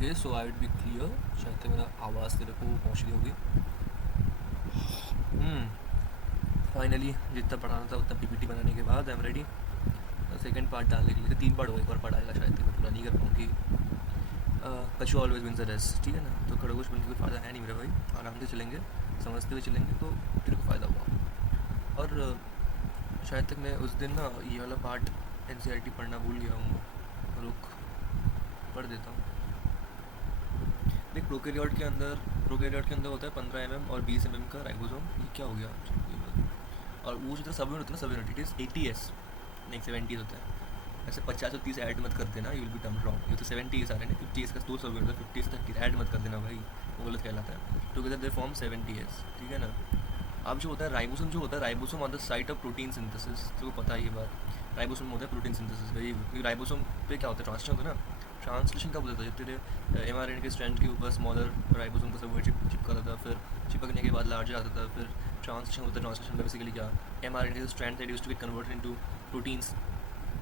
Okay so I will be clear. शायद तक मेरा आवाज़ तेरे को पहुँच रही होगी। फाइनली जितना पढ़ाना था उतना पीपीटी बनाने के बाद I am ready second part डालने के लिए। 3 पार्ट हो, एक और पार्ट आएगा शायद तक मैं पूरा नहीं कर पाऊँगी। कछु ऑलवेज विंस द रेस्ट, ठीक है ना। तो खड़गोश बनने कोई फ़ायदा है नहीं मेरे भाई, आराम से चलेंगे, समझते हुए चलेंगे तो तेरे को फ़ायदा होगा। और शायद तक मैं उस दिन ना ये वाला पार्ट एनसीईआरटी पढ़ना भूल गया हूँ, रुक पढ़ देता हूँ। देख प्रोकैरियोट के अंदर होता है 15 mm और 20 mm का राइबोसोम। ये क्या हो गया? और वो जो सब यूनिट होता है ना, सब यूनिट इट इज़ 80s नहीं 70s होता है। ऐसे 50 और 30 ऐड मत कर देना, यू विल बी डम रॉन्ग। ये तो 70s आ रहे हैं, 50s का 2 सब यूनिट है, 50 30 ऐड मत कर देना भाई, वो गलत कहलाता है। टुगेदर दे फॉर्म 70s, ठीक है ना। अब जो होता है राइबोसोम, जो होता है ribosome on the site of protein synthesis, तो पता है ये बात। राइबोसोम होता है प्रोटीन सिंथेसिस का। ये राइबोसोम पे क्या होता है? ट्रांसलेशन होता है ना। ट्रांसलेशन कब होता है? जब तेरे एमआरएनए के स्ट्रैंड के ऊपर स्मॉलर राइबोसोम को सब चिपका था, फिर चिपकने के बाद लार्जर आता था, फिर ट्रांसलेशन होता है। ट्रांसलेशन का बेसिकली क्या, एमआरएनए के strand that used to get converted into proteins,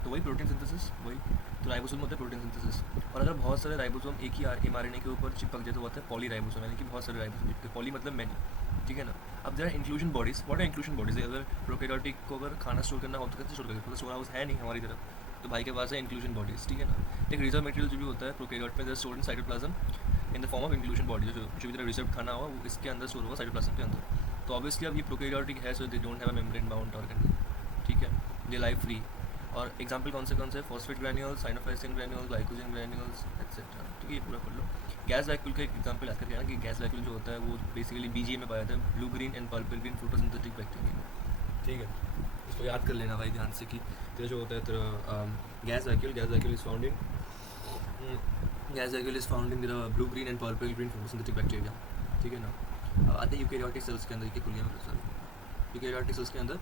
तो वही प्रोटीन सिंथेसिस, वही तो राइबोसोम होता है प्रोटीन सिंथेसिस। और अगर बहुत सारे राइबोसोम एक ही एमआरएनए के ऊपर चिपक जाए तो होता है पॉली राइबोसोम, यानी कि बहुत सारे राइबोसोम चिपके, पॉली मतलब मैनी, ठीक है ना। अब जरा inclusion bodies, what are inclusion bodies? अगर प्रोकैरियोटिक को अगर खाना स्टोर करना हो तो कैसे स्टोर करेगा? तो स्टोर हाउस है नहीं हमारी तरफ, तो भाई के पास है इंक्लूजन बॉडीज, ठीक है ना। एक रिजर्व मटेरियल जो भी होता है प्रोकैरियोट में, stored in cytoplasm in the form of inclusion bodies. जो भी तेरा रिजर्व खाना होगा वो इसके अंदर स्टोर होगा, साइटोप्लाज्म के अंदर। तो ऑब्वियसली अब ये प्रोकैरियोटिक है, so they don't have a membrane bound organ, ठीक है, दे लाइव फ्री। और एग्जाम्पल कौन से phosphate granules, cyanophycin granules, glycogen granules etcetera, ठीक है। ये पूरा कर लो। गैस वैक्यूल का एक एग्जाम्पल याद करके ना, कि गैस वैक्यूल जो होता है वो बेसिकली बीजीए में पाया जाता है, blue green and purple green photosynthetic bacteria, ठीक है। इसको याद कर लेना भाई ध्यान से, कि तेरा जो होता है तेरा gas vacuole is found in तेरा blue green and purple green photosynthetic bacteria, ठीक है ना। अब आते हैं यूकैरियोटिक सेल्स के अंदर, के खुलिया में सर यूकैरियोटिक सेल्स के अंदर।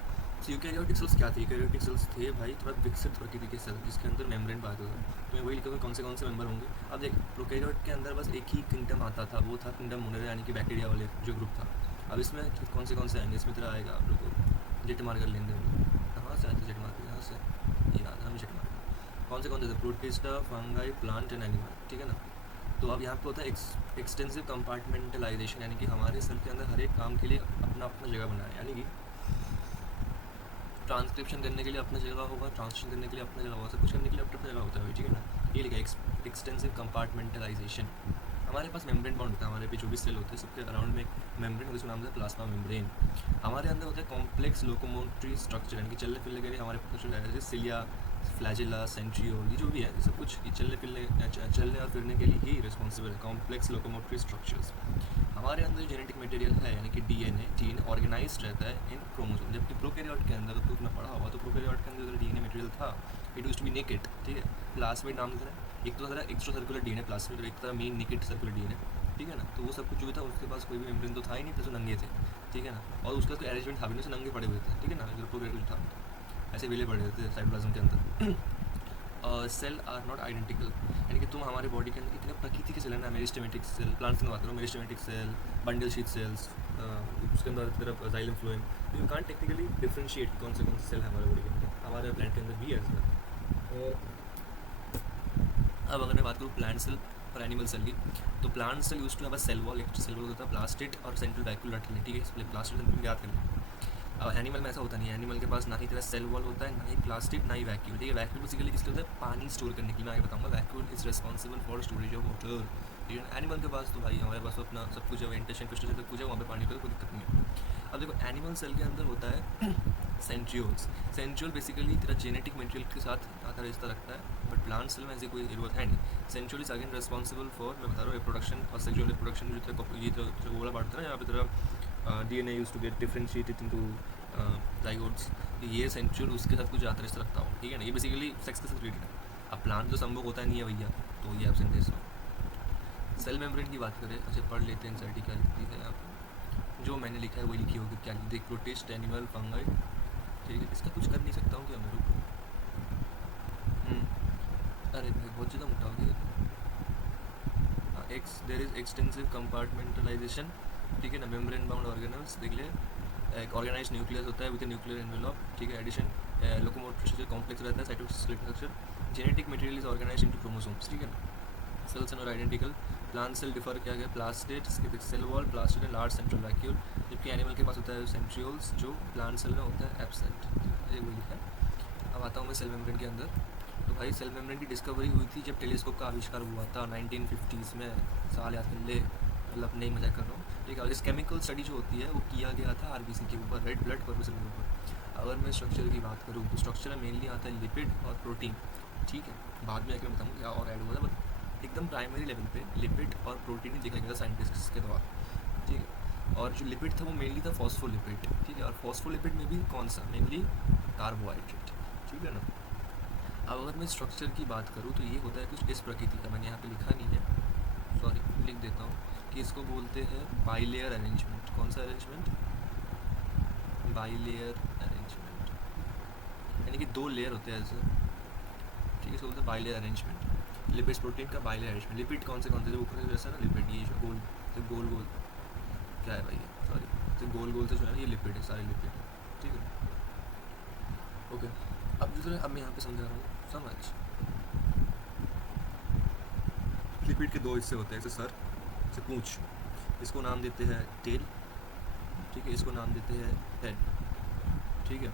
यूकैरियोटिक सेल्स क्या थे? यूकैरियोटिक सेल्स थे भाई थोड़ा विकसित प्रकृति के सेल, जिसके अंदर मेम्ब्रेन पाया था। तो मैं वही लिखूँगा कौन से मेंबर होंगे। अब देख प्रोकैरियोट के अंदर बस एक ही किंगडम आता था, वो था किंगडम मोनेरा, यानी कि बैक्टीरिया वाले जो ग्रुप था। अब इसमें कौन से आएंगे? इसमें तेरा आएगा आप लोग को जेट मार कर लेंगे हम लोग, कहाँ से आते जेट मार कर? यहाँ से याद है हमें जेट मार कौन से थे? Protista, fungi, plant and animal, ठीक है ना। तो अब यहाँ पे होता है एक्सटेंसिव कंपार्टमेंटलाइजेशन, यानी कि हमारे सेल के अंदर हर एक काम के लिए अपना अपना जगह बनाया है, यानी कि ट्रांसक्रिप्शन करने के लिए अपना जगह होगा, ट्रांसलेशन करने के लिए अपना जगह होगा, सब कुछ करने के लिए अपना जगह होता है, ठीक है ना। ये लिखा है एक्सटेंसिव कंपार्टमेंटलाइजेशन। हमारे पास मेम्ब्रेन बाउंड होता है, हमारे पे जो भी सेल होते हैं सबके अराउंड में एक मेम्ब्रेन होता है, उसका नाम है प्लाज्मा मेम्ब्रेन। हमारे अंदर होता है कॉम्प्लेक्स लोकोमोटरी स्ट्रक्चर, यानी कि चलने फिरने के लिए हमारे पास जैसे सिलिया, फ्लैजिला, सेंट्रियोल, ये जो भी है ये सब कुछ चलने और फिरने के लिए ही रिस्पॉन्सिबल है, कॉम्प्लेक्स लोकोमोटरी स्ट्रक्चर्स। हमारे अंदर जेनेटिक मटेरियल है, यानी कि डीएनए, जीन ऑर्गेनाइज्ड रहता है इन क्रोमोसोम। जबकि प्रोकैरियोट के अंदर तो तुमने पढ़ा होगा, तो प्रोकैरियोट के अंदर जो डीएनए मटेरियल था it used to be naked, ठीक है। प्लास्मिड नाम देता है, एक तो तरह एक्स्ट्रा सर्कुलर डीएनए प्लास्मिड, एक तरह मेन नेकेड सर्कुलर डीएनए, ठीक है ना। तो वो सब कुछ जो था उसके पास कोई भी मेम्ब्रेन तो था ही नहीं, प्लस नंगे थे, ठीक है ना। और उसका कोई अरेंजमेंट था भी नहीं, से नंगे पड़े हुए थे, ठीक है ना। जो प्रोकैरियोट था ऐसे वेले पड़े हुए थे साइटोप्लाज्म के अंदर। सेल आर नॉट आइडेंटिकल, यानी कि तुम हमारे बॉडी के अंदर इतने प्रकृति के सेल है ना, मेरिस्टेमेटिक सेल, प्लांट्स की बात करो, meristematic cell, bundle sheath cells, उसके अंदर तरफ xylem phloem, you can't technically differentiate कौन से सेल है हमारे बॉडी के अंदर, हमारे प्लांट के अंदर भी है ऐसा। अब अगर मैं बात करूँ प्लांट सेल और एनिमल सेल की, तो plant cell use to have a cell wall, एक सेल वॉल होता है प्लास्टिड और सेंट्रल वैक्यूल रटल, ठीक है। इसलिए प्लास्टिड सेंट्रल याद कर लें। अब एनिमल में ऐसा होता नहीं है, एनिमल के पास ना ही तेरा सेल वॉल होता है, ना ही प्लास्टिड, ना ही वैक्यूल, ठीक है। वैक्यूल बेसिकली किसके होता है? पानी स्टोर करने के लिए, मैं आगे बताऊंगा। Vacuole is responsible for storage of water, ठीक है। एनिमल के पास तो भाई हमारे पास तो अपना सब कुछ है, इंटेस्टाइन फिस्टल सब कुछ है, वहाँ पे पानी का कोई दिक्कत नहीं है। अब देखो एनिमल सेल के अंदर होता है सेंट्रियोल्स। सेंट्रियोल बेसिकली तेरा जेनेटिक मटेरियल के साथ आधा रिश्ता रखता है, बट प्लांट सेल में ऐसी कोई जरूरत है नहीं। Centriole is again responsible for, मैं बता रहा हूँ, रिप्रोडक्शन और सेक्सुअल रिप्रोडक्शन, जो तेरा ये तो वो वाला पार्ट था ना, यहाँ पे तेरा DNA used to get differentiated into zygotes, ये सेंट्रियोल उसके साथ कुछ ज़्यादा रिश्ता रखता हूँ, ठीक है ना। ये बेसिकली सेक्स के साथ रिलेटेड है। अब प्लांट जो संभव होता है नहीं है भैया, तो ये एब्सेंट है। सेल मेम्ब्रेन की बात करें, अच्छा पढ़ लेते हैं एनसीईआरटी क्या लिखती है यहाँ, जो मैंने लिखा है वही लिखी होगी। क्या देख, प्रोटिस्ट, एनिमल, फंगाई, ठीक है। इसका कुछ कर नहीं सकता हूँ क्या मेरे को? अरे भाई बहुत ज़्यादा मोटा हो गया। देयर इज एक्सटेंसिव कंपार्टमेंटलाइजेशन, ठीक है ना। मेम्ब्रेन बाउंड ऑर्गेनल्स देख ले, एक ऑर्गेनाइज न्यूक्लियस होता है विद न्यूक्लियर एनवेलप, ठीक है। एडिशन लोकोमोटर स्ट्रक्चर कॉम्प्लेक्स रहता है, cytoskeletal structure, genetic material is organise into chromosomes, ठीक है ना। सेल सेल और आइडेंटिकल। प्लांट सेल डिफर किया गया plastid cell wall, plastid and large central vacuole, जबकि एनिमल के पास होता है सेंट्रियोल्स जो प्लांट सेल में होता है एब्सेंट। ये वही है। अब आता हूँ मैं सेल मेम्ब्रेन के अंदर। तो भाई सेल मेम्ब्रेन की डिस्कवरी हुई थी जब टेलीस्कोप का आविष्कार हुआ था 1950s में, साल याद कर ले, मतलब नहीं मजाक कर रहा हूँ। एक इस केमिकल स्टडी जो होती है वो किया गया था आरबीसी के ऊपर, रेड ब्लड कॉर्पसल के ऊपर। अगर मैं स्ट्रक्चर की बात करूँ तो स्ट्रक्चर में मेनली आता है लिपिड और प्रोटीन, ठीक है, बाद में आकर बताऊँ क्या और ऐड हुआ था, बट एकदम प्राइमरी लेवल पे लिपिड और प्रोटीन ही देखा गया था साइंटिस्ट के द्वारा, ठीक है। और जो लिपिड था वो मेनली था फॉस्फोलिपिड, ठीक है, और फॉस्फोलिपिड में भी कौन सा, मेनली कार्बोहाइड्रेट, ठीक है ना। अब अगर मैं स्ट्रक्चर की बात करूँ तो ये होता है कुछ इस प्रकृति का, मैंने यहाँ पे लिखा नहीं है, सॉरी लिख देता हूँ कि इसको बोलते हैं बाइलेयर अरेंजमेंट। कौन सा अरेंजमेंट, बाइलेयर अरेंजमेंट, यानी कि दो लेयर होते हैं ऐसे, ठीक है, इसको बोलते हैं बाइलेयर अरेंजमेंट। लिपिड प्रोटीन का बाइलेयर अरेंजमेंट। लिपिड कौन से जो ऊपर से जैसा ना लिपिड, ये जो गोल तो गोल गोल क्या है भाई, सॉरी, तो गोल गोल से जो है ना ये लिपिड है, सारे लिपिड है, ठीक है, ओके। अब दूसरे अब मैं यहाँ पे समझा रहा हूँ, समझ। लिपिड के दो हिस्से होते हैं, जैसे सर से पूंछ, इसको नाम देते हैं टेल, ठीक है, इसको नाम देते हैं हेड, ठीक है।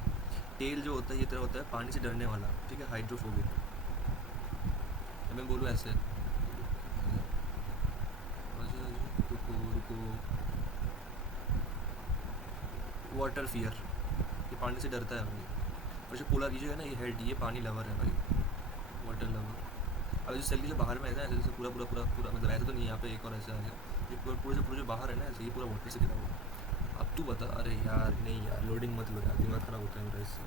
टेल जो होता है ये तरह होता है पानी से डरने वाला, ठीक है, हाइड्रोफोबिक। मैं बोलूँ ऐसे, रुको, वाटर फियर, ये पानी से डरता है भाई। और जो पोलर जो है ना ये हेड, ये पानी लवर है भाई, वाटर लवर। अब जो सेल की जो बाहर में है ना, ऐसे जैसे पूरा पूरा पूरा पूरा मतलब ऐसा तो नहीं, यहाँ पे एक और ऐसे आ गया, ये पूरा जो बाहर है ना ऐसे, ये पूरा वाटर से घिरा हुआ। अब तू बता, अरे यार नहीं यार, लोडिंग मत लो यार, दिमाग ख़राब होता है मेरा इससे,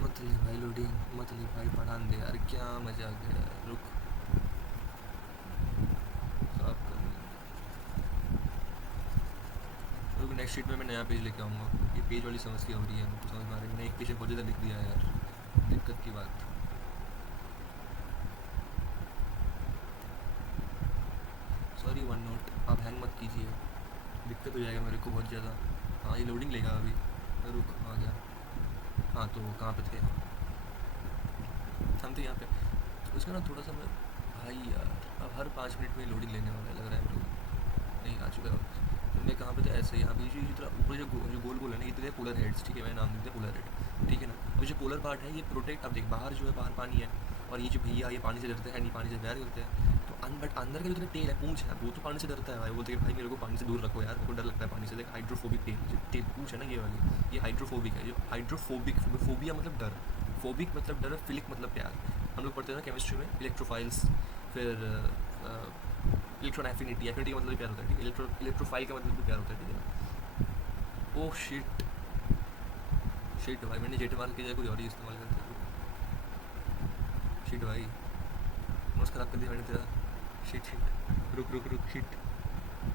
मत ले भाई लोडिंग, मत ले भाई, पढ़ान दे यार, क्या मजा आ गया यार, रुक साफ कर, रुक नेक्स्ट शीट में मैं नया पेज लेके आऊँगा। ये पेज वाली समस्या हो रही है, मुझको समझ में आ रही है, मैंने एक पेज में बहुत ज़्यादा लिख दिया है यार, दिक्कत की बात। सॉरी वन नोट, आप हैंग मत कीजिए, दिक्कत हो जाएगा मेरे को बहुत ज़्यादा। हाँ ये लोडिंग लेगा अभी, रुक आ गया। हाँ तो कहाँ पे थे हम, तो यहाँ पे। तो इसका ना थोड़ा सा मैं, भाई यार अब हर 5 मिनट में लोडिंग लेने वाला लग रहा है मेरे को, नहीं आ चुका है। तो मैं कहाँ पे था, ऐसे यहाँ पे इसी तरह ऊपर जो गोल गोल है ना, ये तो पोलर हेड्स, ठीक है, मैं नाम देते हैं पोलर हेड, ठीक है ना। तो जो पोलर पार्ट है ये प्रोटेक्ट, अब देख बाहर जो है, बाहर पानी है, और ये जो भैया ये पानी से डरते हैं नहीं, पानी से प्यार करते हैं, तो बट अंदर का जो तेरा टेल है, पूंछ है, वो तो पानी से डरता है भाई, बोलते हैं भाई मेरे को पानी से दूर रखो यार, मेरे को डर लगता है पानी से। देख हाइड्रोफोबिक टेल पूंछ है ना ये वाली, ये हाइड्रोफोबिक है। जो हाइड्रोफोबिक, फोबिया मतलब डर, फोबिक मतलब डर, फिलिक मतलब प्यार। हम लोग पढ़ते हैं ना केमिस्ट्री में, इलेक्ट्रोफाइल्स, फिर इलेक्ट्रॉन एफिनिटी, एफिनिटी का मतलब प्यार होता है, ठीक है, इलेक्ट्रोफाइल का मतलब भी प्यार होता है, ठीक है। ओह शिट, शिट भाई मैंने जेट मार्क की जगह कोई और ही इस्तेमाल करता है, शिट भाई नोट्स ख़राब कर दिया मैंने तेरा, शिट शिट, रुक रुक रुक, शिट,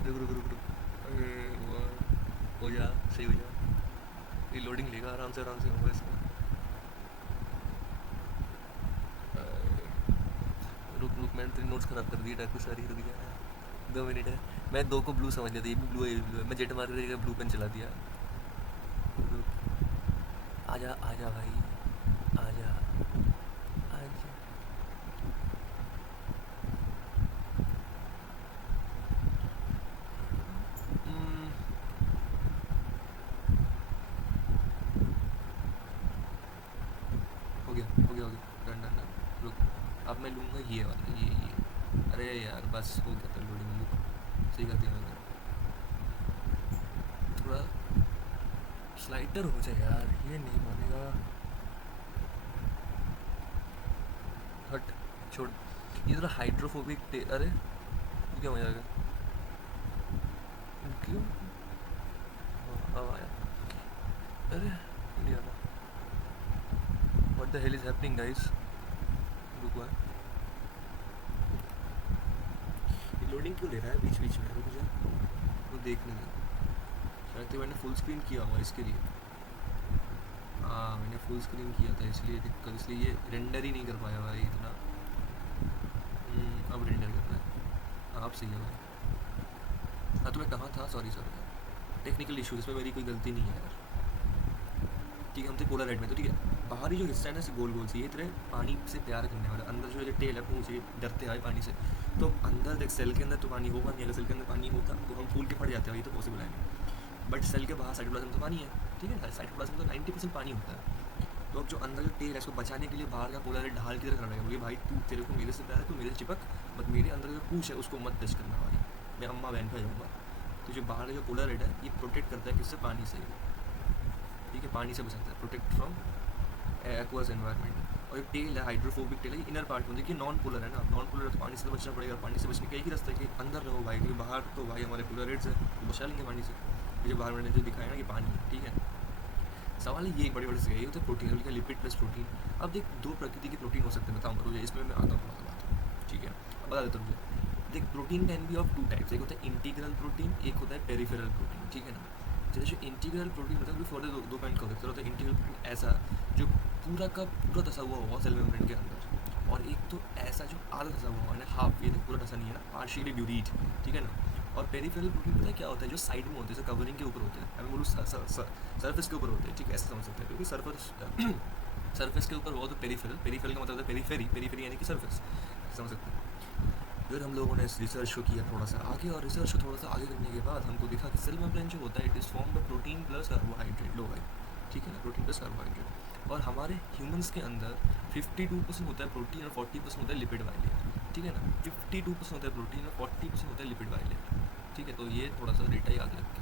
रुक रुक रुक रुक, हो जा, सही हो जा, ये लोडिंग लेगा, आराम से होगा इसका। रुक रुक, मैंने तेरी नोट्स ख़राब कर दिए, डाकू सारी, रुक जा 2 मिनट है। मैं 2 को ब्लू समझ लिया था, ये भी ब्लू है, ये भी ब्लू है, मैं जेट मार कर ब्लू पेन चला दिया। आजा आजा भाई, आजा आजा, हो गया, डन डन डन, रुक अब मैं लूँगा ये वाला, ये अरे यार बस हो गया था लोडिंग, लुक सही कर दिया मैंने, थोड़ा स्लाइडर हो जाए यार, ये नहीं मानेगा, हट छोड़, ये थोड़ा हाइड्रोफोबिक अरे क्या हो जाएगा, क्यों अब आया, अरे नहीं आ रहा, what the hell is happening guys, रुको लोडिंग क्यों ले रहा है बीच बीच में, रुक जा, वो देखने दे, शायद तो मैंने फुल स्क्रीन किया हुआ इसके लिए, हाँ मैंने फुल स्क्रीन किया था इसलिए दिक्कत, इसलिए ये रेंडर ही नहीं कर पाया भाई इतना, अब रेंडर कर रहा है, आप सही है भाई। हाँ तो मैं कहाँ था, सॉरी टेक्निकल इशू, इसमें मेरी कोई गलती नहीं है यार, ठीक है, हम थे पोलर हेड में, तो ठीक है, बाहरी जो हिस्सा है ना गोल गोल से, ये तेरे पानी से प्यार करने वाला, अंदर जो है टेल है वो मुझे डरते हैं पानी से, तो अंदर देख सेल के अंदर तो पानी होगा नहीं, अगर सेल के अंदर पानी होता तो हम फूल के फट जाते हैं, ये तो पॉसिबल है नहीं। बट सेल के बाहर साइटोप्लाज्म तो पानी है, ठीक है ना, साइटोप्लाज्म तो 90% पानी होता है। तो अब जो अंदर जो टेल है इसको बचाने के लिए बाहर का पोलर ढाल की तरह करना पड़ेगा, बोलिए भाई तू तेरे को मेरे से प्यार है, तू मेरे से चिपक, बट मेरे अंदर जो पूछ है उसको मत टच करना भाई, मैं अम्मा बहन पे जाऊँगा। तो जो बाहर का जो पोलर हेड है ये प्रोटेक्ट करता है किससे, पानी से, ठीक है, पानी से बचाता है, प्रोटेक्ट फ्रॉम एक्वास एनवायरनमेंट। और एक टेल है हाइड्रोफोबिक टेल है, इनर पार्ट में देखिए नॉन पोलर है ना, नॉन पोलर तो पानी से तो बचना पड़ेगा, पानी से बचने का एक ही रास्ता है कि अंदर रहो भाई, क्योंकि बाहर तो भाई हमारे पोलर हेड्स है तो बचा लेंगे पानी से, ये जो बाहर मैंने जो दिखाया ना कि पानी है, ठीक है। सवाल ये बड़े बड़े से ये होता है प्रोटीन, लिखा लिपिड प्लस प्रोटीन। अब देख दो प्रकृति के प्रोटीन हो सकते हैं, बताऊँ मुझे, इसमें मैं आता हूँ थोड़ा सा बात, ठीक है, अब बता देता हूँ मुझे। देख protein can be of two types, एक होता है इंटीग्रल प्रोटीन, एक होता है पेरिफेरल प्रोटीन, ठीक है ना। जैसे जो इंटीग्रल प्रोटीन होता है वो फॉर दो काइंड का होता है इंटीग्रल प्रोटीन ऐसा जो पूरा का पूरा धसा हुआ होगा सेल मेम्ब्रेन के अंदर, और एक तो ऐसा जो आधा धसा हुआ होगा, हाफ, ये पूरा धसा नहीं है ना, पार्शियली ब्यूरीड, ठीक है ना। और पेरिफेरल प्रोटीन पता है क्या होता है, जो साइड में होते हैं, जैसे कवरिंग के ऊपर होते हैं, मैं बोलूँ सरफेस के ऊपर होते हैं, ठीक है, ऐसा समझ सकते हैं, क्योंकि सरफेस के ऊपर हुआ तो पेरिफेरल, पेरिफेरल का मतलब है पेरीफेरी, पेरीफेरी यानी कि सरफेस, समझ सकते हैं। फिर हम लोगों ने रिसर्च को किया थोड़ा सा आगे, और रिसर्च को थोड़ा सा आगे करने के बाद हमको देखा कि सेल मेम्ब्रेन जो होता है it is form by protein plus carbohydrate, लो भाई, ठीक है ना, प्रोटीन प्लस कार्बोहाइड्रेट। और हमारे ह्यूमंस के अंदर 52% होता है प्रोटीन और 40% होता है लिपिड वाइलेयर, ठीक है ना, 52% होता है प्रोटीन और 40% होता है लिपिड वाइलेयर, ठीक है। तो ये थोड़ा सा डेटा याद रखें,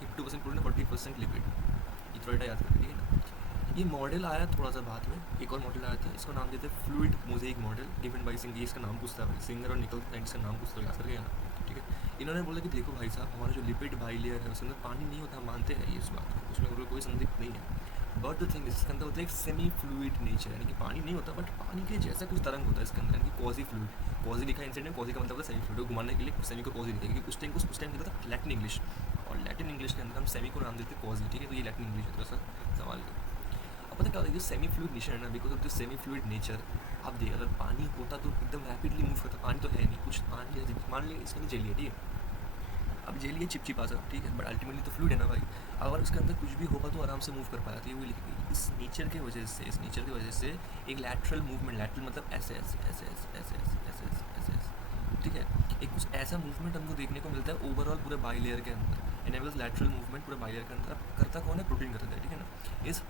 52% प्रोटीन 40% लिपिड, ये थोड़ा डेटा याद रखें, ठीक है ना। ये मॉडल आया थोड़ा सा बाद में, एक और मॉडल आया था, इसको नाम देते हैं fluid mosaic model, given by singer, इसका नाम पूछता है भाई, सिंगर और निकल साइंटिस्ट का नाम पूछता है, याद करके ना, ठीक है। इन्होंने बोला कि देखो भाई साहब, हमारा जो लिपिड बाइलेयर है उसके अंदर पानी नहीं होता, हम मानते हैं ये इस बात को, उसमें कोई संदिग्ध नहीं है। बट द थिंग इसके अंदर होता है एक सेमी फ्लूइड नेचर, यानी कि पानी नहीं होता बट पानी के जैसा कुछ तरंग होता है इसके अंदर, यानी कि क्वाजी फ्लूइड, क्वाजी लिखा है इंसेंट में, क्वाजी का मतलब है सेमी फ्लूइड, घुमाने के लिए सेमी को क्वाजी लिखेगा, क्योंकि उस टाइम कहता था लैटिन इंग्लिश, और लैटिन इंग्लिश के अंदर हम सेमी को नाम देते क्वाजी, ठीक है। तो ये लैटिन इंग्लिश है, थोड़ा सा सवाल का। अब पता क्या होता है, जो सेमी फ्लूइड नेचर है ना, because of this semi fluid nature, आप देखिए अगर पानी होता तो एकदम रैपिडली मूव करता, पानी तो है नहीं, कुछ पानी है, मान लीजिए इसके अंदर जेली है, ठीक है, अब जेली है चिपचिपा सा, ठीक है, बट अल्टीमेटली तो फ्लूइड है ना भाई, अगर उसके अंदर कुछ भी होगा तो आराम से मूव कर पाया, तो ये वही लिखेगी, इस नेचर की वजह से, इस नेचर की वजह से एक लैटरल मूवमेंट, लैटरल मतलब ऐसे ऐसे ऐसे ऐसे ऐसे ऐसे ऐसे ऐसे, ठीक है, एक कुछ ऐसा मूवमेंट हमको देखने को मिलता है ओवरऑल पूरे बाइलेयर के अंदर, एनेबल्स लैटरल मूवमेंट पूरे बाइलेयर के अंदर। करता कौन है, प्रोटीन करता है, ठीक है ना। इस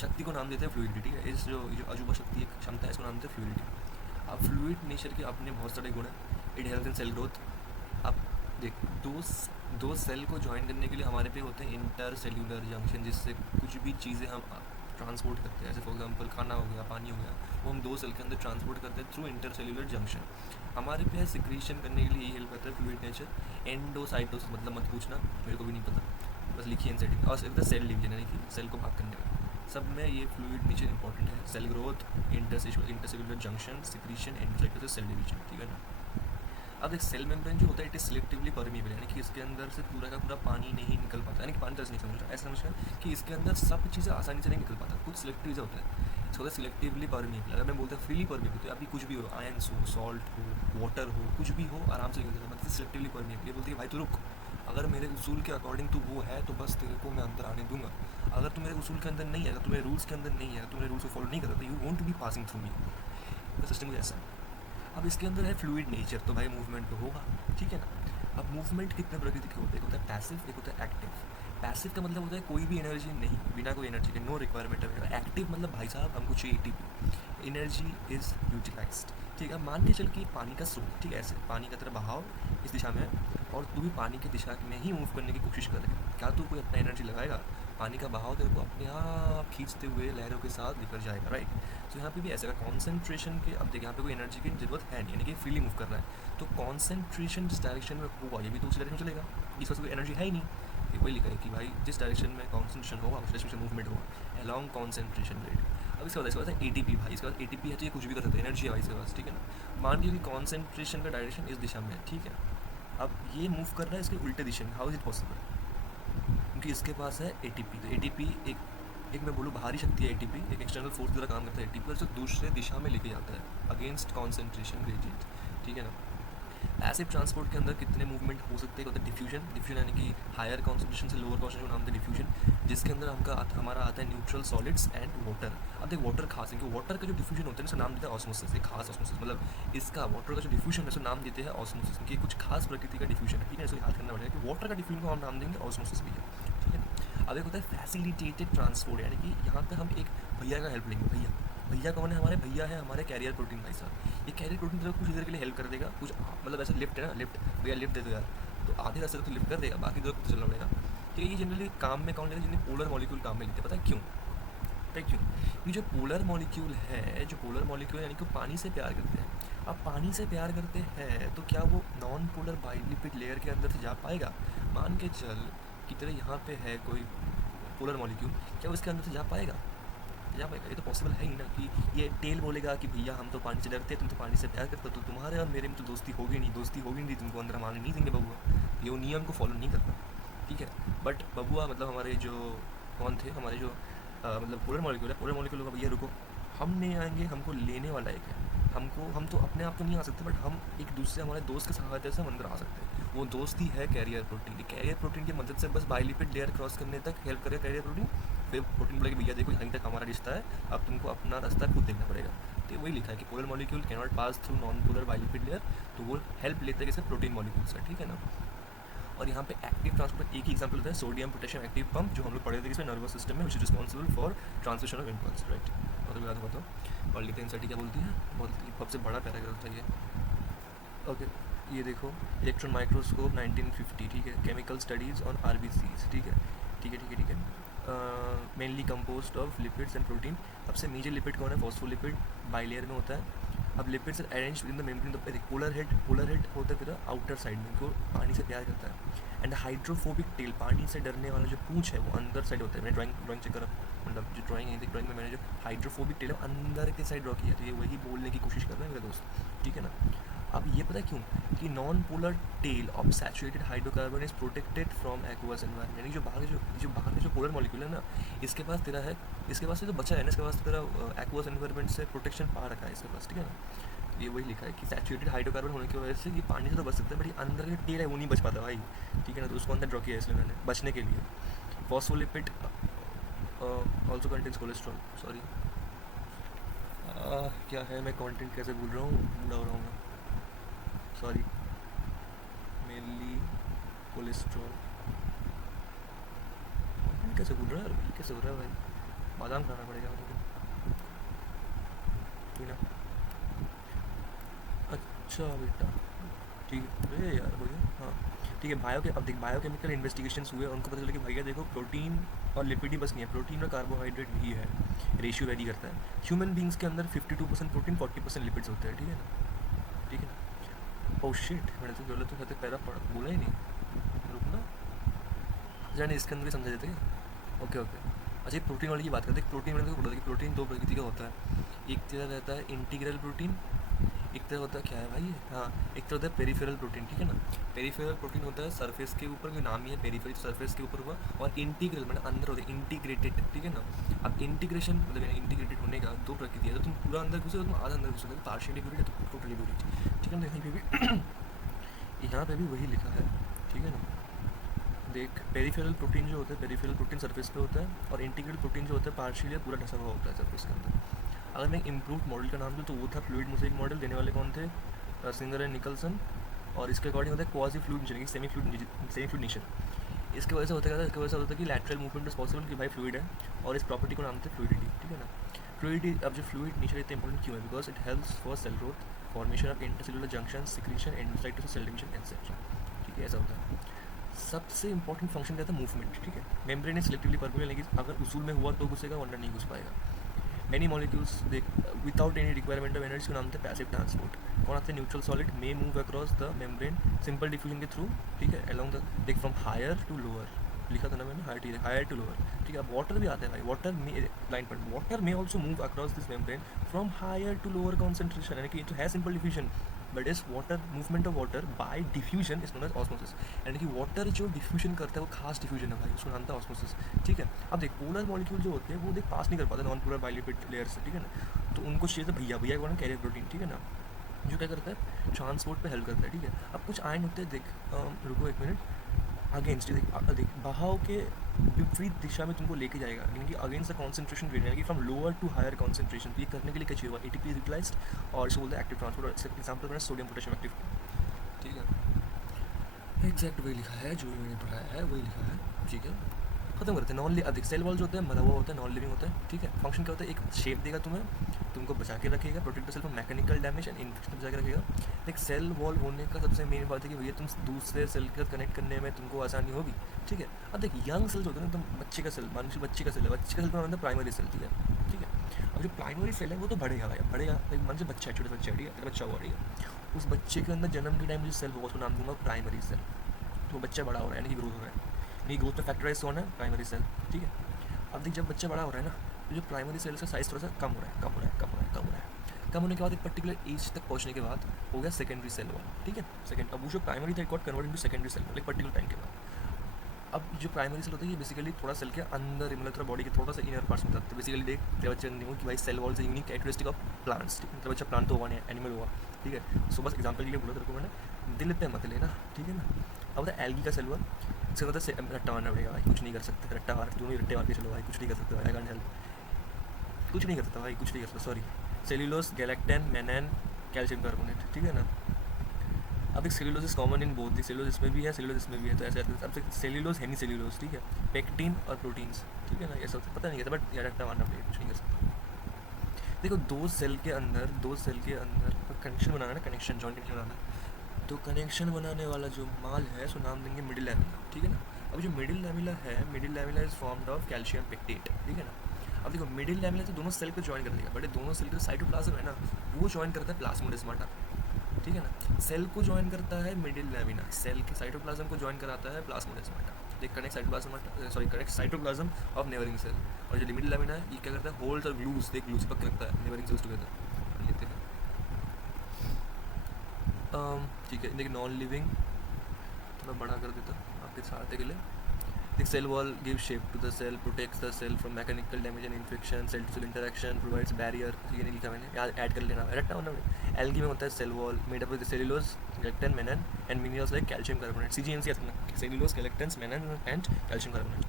शक्ति को नाम देते हैं फ्लूइडिटी, ठीक है, इस जो अजूबा शक्ति एक क्षमता है इसको नाम देते हैं फ्लूइडिटी। अब फ्लूइड नेचर के अपने बहुत सारे गुण हैं, it help in cell growth. अब देख दो सेल को ज्वाइन करने के लिए हमारे पे होते हैं इंटर सेल्यूलर जंक्शन, जिससे कुछ भी चीज़ें हम ट्रांसपोर्ट करते हैं, जैसे फॉर एग्जांपल खाना हो गया, पानी हो गया, वो हम दो सेल के अंदर ट्रांसपोर्ट करते हैं थ्रू इंटर सेल्यूलर जंक्शन। हमारे पे सिक्रीशन करने के लिए ये हेल्प करता है फ्लूइड नेचर। एंडोसाइटोसिस मतलब मत पूछना, मेरे को भी नहीं पता, बस लिखिए एनसाइटिक, और सेल डिवीजन यानी कि सेल को भाग करने में, सब में ये फ्लूइड नेचर इंपॉर्टेंट है। Cell growth, intercellular junction, secretion, endocytosis, cell division, ठीक है ना। अब एक सेल मेम्ब्रेन जो होता है इट इज सिलेक्टिवली परमिएबल, यानी कि इसके अंदर से पूरा का पूरा पानी नहीं निकल पाता, यानी कि पानी तरह से नहीं समझ रहा, ऐसा समझना कि इसके अंदर सब चीज़ें आसानी से नहीं निकल पाता, कुछ सिलेक्टिव होता है, इसको होता है सिलेक्टिवली परमिएबल। अगर मैं बोलता हूँ फ्रीली परमिएबल, तो अभी कुछ भी हो, आयंस हो, सॉल्ट हो, वाटर हो, कुछ भी हो आराम से निकल जाता है, मतलब सिलेक्टिवली परमिएबल। ये बोलती है भाई तू रुक, अगर मेरे उसूल के अकॉर्डिंग तो वो है तो बस तेरे को मैं अंदर आने दूंगा, अगर तू मेरे उसूल के अंदर नहीं है, अगर तू मेरे रूल्स के अंदर नहीं है, अगर तू मेरे रूल्स को फॉलो नहीं करता तो you won't to be passing through me, तो सिस्टम कुछ ऐसा है। अब इसके अंदर है फ्लूइड नेचर, तो भाई मूवमेंट तो होगा, ठीक है ना। अब मूवमेंट कितने प्रकृति के होते हैं, एक होता है पैसिव, एक होता है एक्टिव। पैसिव का मतलब होता है कोई भी एनर्जी नहीं, बिना कोई एनर्जी के, नो रिक्वायरमेंट है। एक्टिव मतलब भाई साहब हमको चाहिए एटीपी, एनर्जी इज यूटिलाइज्ड, ठीक है। मान के चल कि पानी का स्रोत, ठीक है, ऐसे पानी का तरह बहाव इस दिशा में है और तू भी पानी की दिशा में ही मूव करने की कोशिश कर रहे हैं, क्या तू कोई अपना एनर्जी लगाएगा, पानी का बहाव तेरे को अपने आप खींचते हुए लहरों के साथ निकल जाएगा, राइट। तो यहाँ पे भी ऐसा कॉन्सेंट्रेशन के, अब देखिए यहाँ पे कोई एनर्जी की जरूरत है नहीं, यानी कि फ्रीली मूव कर रहा है, तो कॉन्सेंट्रेशन जिस डायरेक्शन में होगा ये भी तो उसी डायरेक्शन में चलेगा, इस वजह से कोई एनर्जी है ही नहीं, ये वही लिखा है कि भाई जिस डायरेक्शन में कॉन्सेंट्रेशन होगा उस डायरेक्शन में मूवमेंट होगा अलॉन्ग कॉन्सेंट्रेशन रेट। अब इसके बाद है एटीपी, भाई इसके बाद एटीपी है तो ये कुछ भी कर सकते हैं, एनर्जी है भाई इसके पास, ठीक है ना। मान लीजिए कि कॉन्सेंट्रेशन का डायरेक्शन इस दिशा में है, ठीक है, अब ये मूव कर रहा है इसके उल्टे दिशा में, हाउ इज इट पॉसिबल, क्योंकि इसके पास है एटीपी, तो एटीपी एक मैं बोलूँ बाहरी शक्ति है एटीपी, एक एक्सटर्नल फोर्स की तरह काम करता है एटीपी, और इसे दूसरे दिशा में लेके जाता है अगेंस्ट कॉन्सेंट्रेशन ग्रेडियंट, ठीक है ना। पैसिव ट्रांसपोर्ट के अंदर कितने मूवमेंट हो सकते हैं, होता है डिफ्यूजन। डिफ्यूजन यानी कि हायर कॉन्सेंट्रेशन से लोअर कॉन्सेंट्रेशन नाम है डिफ्यूजन, जिसके अंदर हमारा आता है न्यूट्रल सॉलिड्स एंड वाटर। अब देख वाटर खास है, क्योंकि वाटर का जो डिफ्यूजन होता है इसका नाम देता है ऑस्मोसिस, एक खास ऑस्मोसिस, मतलब इसका वाटर का जो डिफ्यूजन है उसका नाम देते हैं ऑस्मोसिस, क्योंकि कुछ खास प्रकृति का डिफ्यूजन है, ठीक है। इसको याद करना पड़ेगा कि वाटर का डिफ्यूजन को हम नाम देंगे ऑस्मोसिस भी है, ठीक है ना। अब एक होता है फैसिलिटेटेड ट्रांसपोर्ट, यानी कि यहाँ पे हम एक भैया का हेल्प लेंगे। भैया भैया कौन है? हमारे भैया है हमारे कैरियर प्रोटीन भाई साहब। ये कैरियर प्रोटीन तेरे को कुछ देर के लिए हेल्प कर देगा, कुछ मतलब ऐसा लिफ्ट है ना, लिफ्ट भैया लिफ्ट दे दो यार, तो आधे रास्ते तक तो लिफ्ट कर देगा, बाकी देर तो चलना पड़ेगा। तो ये जनरली काम में कौन लेगा? जिन्हें पोलर मॉलिक्यूल काम में लेते हैं। पता है क्यों? पता है क्यों? ये जो पोलर मॉलिक्यूल है, जो पोलर मॉलिक्यूल यानी कि पानी से प्यार करते हैं। अब पानी से प्यार करते हैं तो क्या वो नॉन पोलर बाइलिपिड लेयर के अंदर से जा पाएगा? मान के चल कि तेरे यहाँ पे है कोई पोलर मॉलिक्यूल, क्या वो इसके अंदर से जा पाएगा? जा पाएगा? ये तो पॉसिबल है ही ना। कि ये टेल बोलेगा कि भैया हम तो पानी से डरते हैं, तुम तो पानी से प्यार करते हो, तो तुम्हारे और मेरे में तो दोस्ती होगी नहीं, दोस्ती होगी नहीं, तुमको अंदर मांगने नहीं देंगे बबुआ, ये वो नियम को फॉलो नहीं करता, ठीक है। बट बबुआ मतलब हमारे जो कौन थे, हमारे जो मतलब पोलर मॉलिक्यूल है, पोलर मॉलिक्यूल का भैया रुको, हम नहीं आएंगे, हमको लेने वाला एक है। हम तो अपने आप तो नहीं आ सकते, बट हम एक दूसरे हमारे दोस्त के सहायता से हम अंदर आ सकते हैं। वो दोस्त ही है कैरियर प्रोटीन। कैरियर प्रोटीन की मदद से बस बाइलिपिड लेयर क्रॉस करने तक हेल्प करेगा कैरियर प्रोटीन। फिर प्रोटीन बोलेगा भैया देखो यहीं तक हमारा रिश्ता है, अब तुमको अपना रास्ता खुद देखना पड़ेगा। तो वही लिखा है कि polar molecule can not pass through non polar bilipid layer, तो वो हेल्प लेते हैं किसी प्रोटीन मॉलिक्यूल से, ठीक है ना। और यहाँ पे एक्टिव ट्रांसपोर्ट एक ही एग्जांपल होता है, सोडियम पोटेशियम एक्टिव पंप, जो हम लोग पढ़े थे इसमें नर्वस सिस्टम में, which is responsible for transmission of impulse, right. और याद हुआ तो और लिथेन क्या बोलती है, बहुत सबसे बड़ा पैराग्राफ था ये। ओके ये देखो, इलेक्ट्रॉन माइक्रोस्कोप 1950, ठीक है। केमिकल स्टडीज़ ऑन आरबीसीज, ठीक है ठीक है ठीक है ठीक है। Mainly composed of lipids and protein. सबसे मेजर लिपिड कौन है? फॉस्फोलिपिड, बाइलेयर में होता है। अब lipids are arranged within the membrane of polar head होता है तेरा आउटर साइड में, जो पानी से प्यार करता है। एंड हाइड्रोफोबिक टेल, पानी से डरने वाला जो पूंछ है वो अंदर साइड होता है। मैंने ड्राइंग चेक करा, मतलब जो ड्राइंग है ड्राइंग में मैंने जो हाइड्रोफोबिक टेल है अंदर के साइड ड्रॉ किया, तो ये वही बोलने की कोशिश कर रहे हैं मेरे दोस्त, ठीक है ना। अब ये पता है क्यों? कि non polar tail of saturated hydrocarbon is protected from aqueous environment, यानी जो बाहर के जो पोलर मॉलिक्यूल है ना, इसके पास तेरा है, इसके पास से तो बचा है ना, इसके पास तेरा एक्वस एनवायरमेंट से प्रोटेक्शन पा रखा है इसके पास, ठीक है ना। ये वही लिखा है कि सैचुरेटेड हाइड्रोकार्बन होने की वजह से ये पानी से तो बच सकता है, बट ये अंदर जो टेल है वो नहीं बच पाता भाई, ठीक है ना। तो उसको अंदर ड्रॉ किया है इसलिए मैंने, बचने के लिए। Phospholipid also contains cholesterol, sorry क्या है, मैं कंटेंट कैसे भूल रहा हूँ, बूढ़ा हो रहा हूँ मैं, सॉरी। मेनली कोलेस्ट्रॉल कैसे भूल रहा है यार, कैसे हो रहा है भाई, बादाम खाना पड़ेगा मुझे, ठीक है। अच्छा बेटा, ठीक है। अरे यार हो गया, हाँ ठीक है। अब देख बायोकेमिकल इन्वेस्टिगेशंस हुए, उनको पता चला कि भैया देखो प्रोटीन और लिपिड ही बस नहीं है, प्रोटीन और कार्बोहाइड्रेट भी है, रेशियो वेरी करता है। ह्यूमन बींग्स के अंदर 52% प्रोटीन 40% लिपिड्स होते हैं, ठीक है ना, ठीक है। ओह शिट, मैंने तो बोला तो कहते पैरा पढ़ा, बोला ही नहीं, रुकना जाने, इसके अंदर भी समझा देते क्या? Okay okay. अच्छा ये प्रोटीन वाली की बात करते हैं। प्रोटीन मैंने तो बोला था कि प्रोटीन दो प्रकृति का होता है, एक तरह रहता है इंटीग्रल प्रोटीन, एक तरह होता है क्या है भाई, हाँ एक तरह होता है पेरिफेरल प्रोटीन, ठीक है ना। पेरिफेरल प्रोटीन होता है सरफेस के ऊपर, कोई नाम ही है पेरिफेरल, सरफेस के ऊपर हुआ, और इंटीग्रल मतलब अंदर होता है, इंटीग्रेटेड, ठीक है ना। अब इंटीग्रेशन मतलब इंटीग्रेटेड होने का दो प्रकृति है, तो तुम पूरा अंदर घुसे तो तुम आधा अंदर घुसोगे, पार्शियली ब्यूरिड है तो टोटली ब्यूरिड, ठीक है ना। यहाँ पे भी वही लिखा है, ठीक है ना। देख पेरिफेरल प्रोटीन जो होता है, पेरिफेरल प्रोटीन सरफेस पे होता है, और इंटीग्रल प्रोटीन जो होता है पार्शियली पूरा ढसा हुआ होता है सरफेस के अंदर। अगर मैं इम्प्रूव मॉडल का नाम दूँ तो वो था फ्लूइड मोज़ेक मॉडल, देने वाले कौन थे? Singer and Nicolson. और इसके अकॉर्डिंग होता है quasi fluid nature, semi fluid nature. इसकी वजह से होता है, इसकी वजह से होता है कि लैटरल मूवमेंट इज पॉसिबल, कि भाई फ्लूइड है, और इस प्रॉपर्टी को नाम था फ्लूइडिटी, ठीक है ना। फ्लूइडिटी, अब जो फ्लूइड नेचर इतना इंपॉर्टेंट क्यों है? Because it helps for cell growth, formation of intercellular junction, secretion, endocytosis, cell division etcetera, ठीक है, ऐसा होता है। सबसे इंपॉर्टेंट फंक्शन रहता है मूवमेंट, ठीक है। मेम्ब्रेन इज सिलेक्टिवली परमेबल, लेकिन अगर उसूल में हुआ तो घुसेगा, वरना नहीं घुस पाएगा। मैनी मॉलिक्यूल्स देख without any requirement of energy को नाम है पैसिव ट्रांसपोर्ट। कौन आते हैं? Neutral solid may move across the membrane simple diffusion के थ्रू, ठीक है, अलोंग द देख फ्रॉम हायर टू लोअर, लिखा था ना मैंने, हायर टू लोअर, ठीक है। अब वाटर भी आता है भाई, वाटर में लाइन पर वाटर में also move across this membrane from higher to lower concentration, यानी कि तो है सिंपल डिफ्यूजन, बट इस water movement of water by diffusion is known as osmosis, यानी कि वाटर जो डिफ्यूजन करता है वो खास डिफ्यूजन है भाई, उसको नाम था ऑस्मोसिस, ठीक है। अब देख पोलर मॉलिक्यूल जो होते हैं वो देख पास नहीं कर पाते नॉन पोलर बाइलिपिड लेयर से, ठीक है ना, तो उनको चाहिए था भैया, भैया कौन है? कैरियर प्रोटीन, ठीक है ना। जो क्या करता है, ट्रांसपोर्ट पे हेल्प करता है, ठीक है। अब कुछ आयन होते हैं, देख रुको एक मिनट, अगेंस्ट देख बहाव के विपरीत दिशा में तुमको लेके जाएगा, यानी कि अगेंस्ट द कॉन्सेंट्रेशन ग्रेडियंट, यानी कि from lower to higher concentration. तो ये करने के लिए क्या चाहिए होगा, एटीपी इज यूटिलाइज्ड और इसको बोलते हैं एक्टिव ट्रांसपोर्ट। एग्जाम्पल मैंने सोडियम पोटेशियम एक्टिव, ठीक है। एग्जैक्ट वही लिखा है जो मैंने पढ़ाया है, वही लिखा है, ठीक है। खत्म करते हैं। नॉन अधिक सेल वॉल जो होता है मरा हुआ होता है, नॉन लिविंग होता है, ठीक है। फंक्शन क्या होता है, एक शेप देगा तुम्हें, तुमको बचा के रखेगा, protect cell from mechanical damage and infection बचा के रखेगा। एक सेल वॉल होने का सबसे मेन बात है कि भैया तुम दूसरे सेल के साथ कनेक्ट करने में तुमको आसानी होगी, ठीक है। अब देख यंग सेल्स होते हैं ना, तुम बच्चे का सेल, मान लीजिए बच्चे का सेल है, बच्चे का सेल तो प्राइमरी सेल, ठीक है, ठीक है। अब जो प्राइमरी सेल है वो तो बढ़ेगा भाई, बढ़ेगा। मान लीजिए बच्चा है, छोटे बच्चा है, ठीक है, बच्चा हुआ, ठीक है। उस बच्चे के अंदर जन्म के टाइम मुझे सेल होगा, उसको नाम दूंगा प्राइमरी सेल। तो बच्चा बड़ा हो रहा है, यानी कि ग्रोथ हो रहा है, यानी ग्रोथ में फैक्टराइज होना है प्राइमरी सेल, ठीक है। अब देख जब बच्चा बड़ा हो रहा है ना, तो जो प्राइमरी सेल का साइज थोड़ा सा कम हो रहा है, कम हो रहा है, कम हो रहा है, कम हो रहा है। कम होने के बाद एक पर्टिकुलर एज तक पहुंचने के बाद हो गया सेकेंडरी सेल वॉल, ठीक है। सेकेंड, अब वो जो प्राइमरी था got convert into secondary cell wall एक पर्टिकुलर टाइम के बाद। अब जो प्राइमरी सेल होता है ये बेसिकली थोड़ा सेल के अंदर, मतलब थोड़ा बॉडी के थोड़ा सा इनर पार्ट्स में होता है। बेसिकली देख तेरे बच्चे नहीं हो कि भाई सेल वॉल से यूनिक कैरेक्टरिस्टिक ऑफ प्लांट्स, ठीक है। तेरा बच्चा प्लांट तो हुआ नहीं, एनिमल हुआ, ठीक है। सो बस एग्जाम्पल के लिए बोला तेरे को मैंने, दिल पे मत लेना, ठीक है ना। अब होता है एल्गी का सेल हुआ, इसका मतलब रट्टा मारना पड़ेगा भाई, कुछ नहीं कर सकते, रट्टा मार, दोनों ही रट्टे मार के चलो भाई, कुछ नहीं कर सकते भाई, आई कांट हेल्प, कुछ नहीं कर सकता भाई, कुछ नहीं कर सकता, sorry. Cellulose, galactan, mannan, calcium carbonate, ठीक है ना। अब एक cellulose common in both, cellulose इसमें भी है, सेल्यूलोज इसमें भी है, तो ऐसे अब से सेल्यूलोज हेमी सेल्यूलोज, ठीक है, पेक्टिन और प्रोटीन्स, ठीक है ना। ये सब पता नहीं कैसे, बट यार रट्टा मारना पड़ेगा, कुछ नहीं कर सकता। देखो दो सेल के अंदर कनेक्शन बनाना है ना, कनेक्शन जॉइंट कनेक्शन बनाना है, तो कनेक्शन बनाने वाला जो माल है उसको नाम देंगे मिडिल लैमिला, ठीक है ना। अब जो मिडिल लैमिला है, middle lamella is formed of calcium pectate, ठीक है ना। अब देखो मिडिल लैमिला तो दोनों सेल को ज्वाइन कर देगा, बट दोनों सेल का साइटोप्लाज्म है ना, वो ज्वाइन करता है प्लाज्मोडेस्माटा, ठीक है ना। सेल को ज्वाइन करता है मिडिल लैमिना, सेल के साइटोप्लाज्म को ज्वाइन कराता है प्लाज्मोडेस्माटा। देख connect cytoplasm, sorry connect cytoplasm of neighbouring cell. और जो मिडिल लैमिना है ये क्या करता है, होल्ड्स और ग्लूज, देख ग्लूज पक रखता है नेबरिंग सेल्स टुगेदर, लेते हैं, ठीक है। देखिए नॉन लिविंग थोड़ा बड़ा कर देता आपके सहायता के लिए। The cell wall gives shape to the cell, protects the cell from mechanical damage and infection, cell to cell interaction, provides barrier, ये नहीं लिखा मैंने, याद ऐड कर लेना, रट्टा होना पड़ेगा। एल्गी में होता है cell wall made up with cellulose, galactan, mannan and minerals like calcium carbonate, CGMC ऐसा, cellulose, galactan, mannan and calcium carbonate.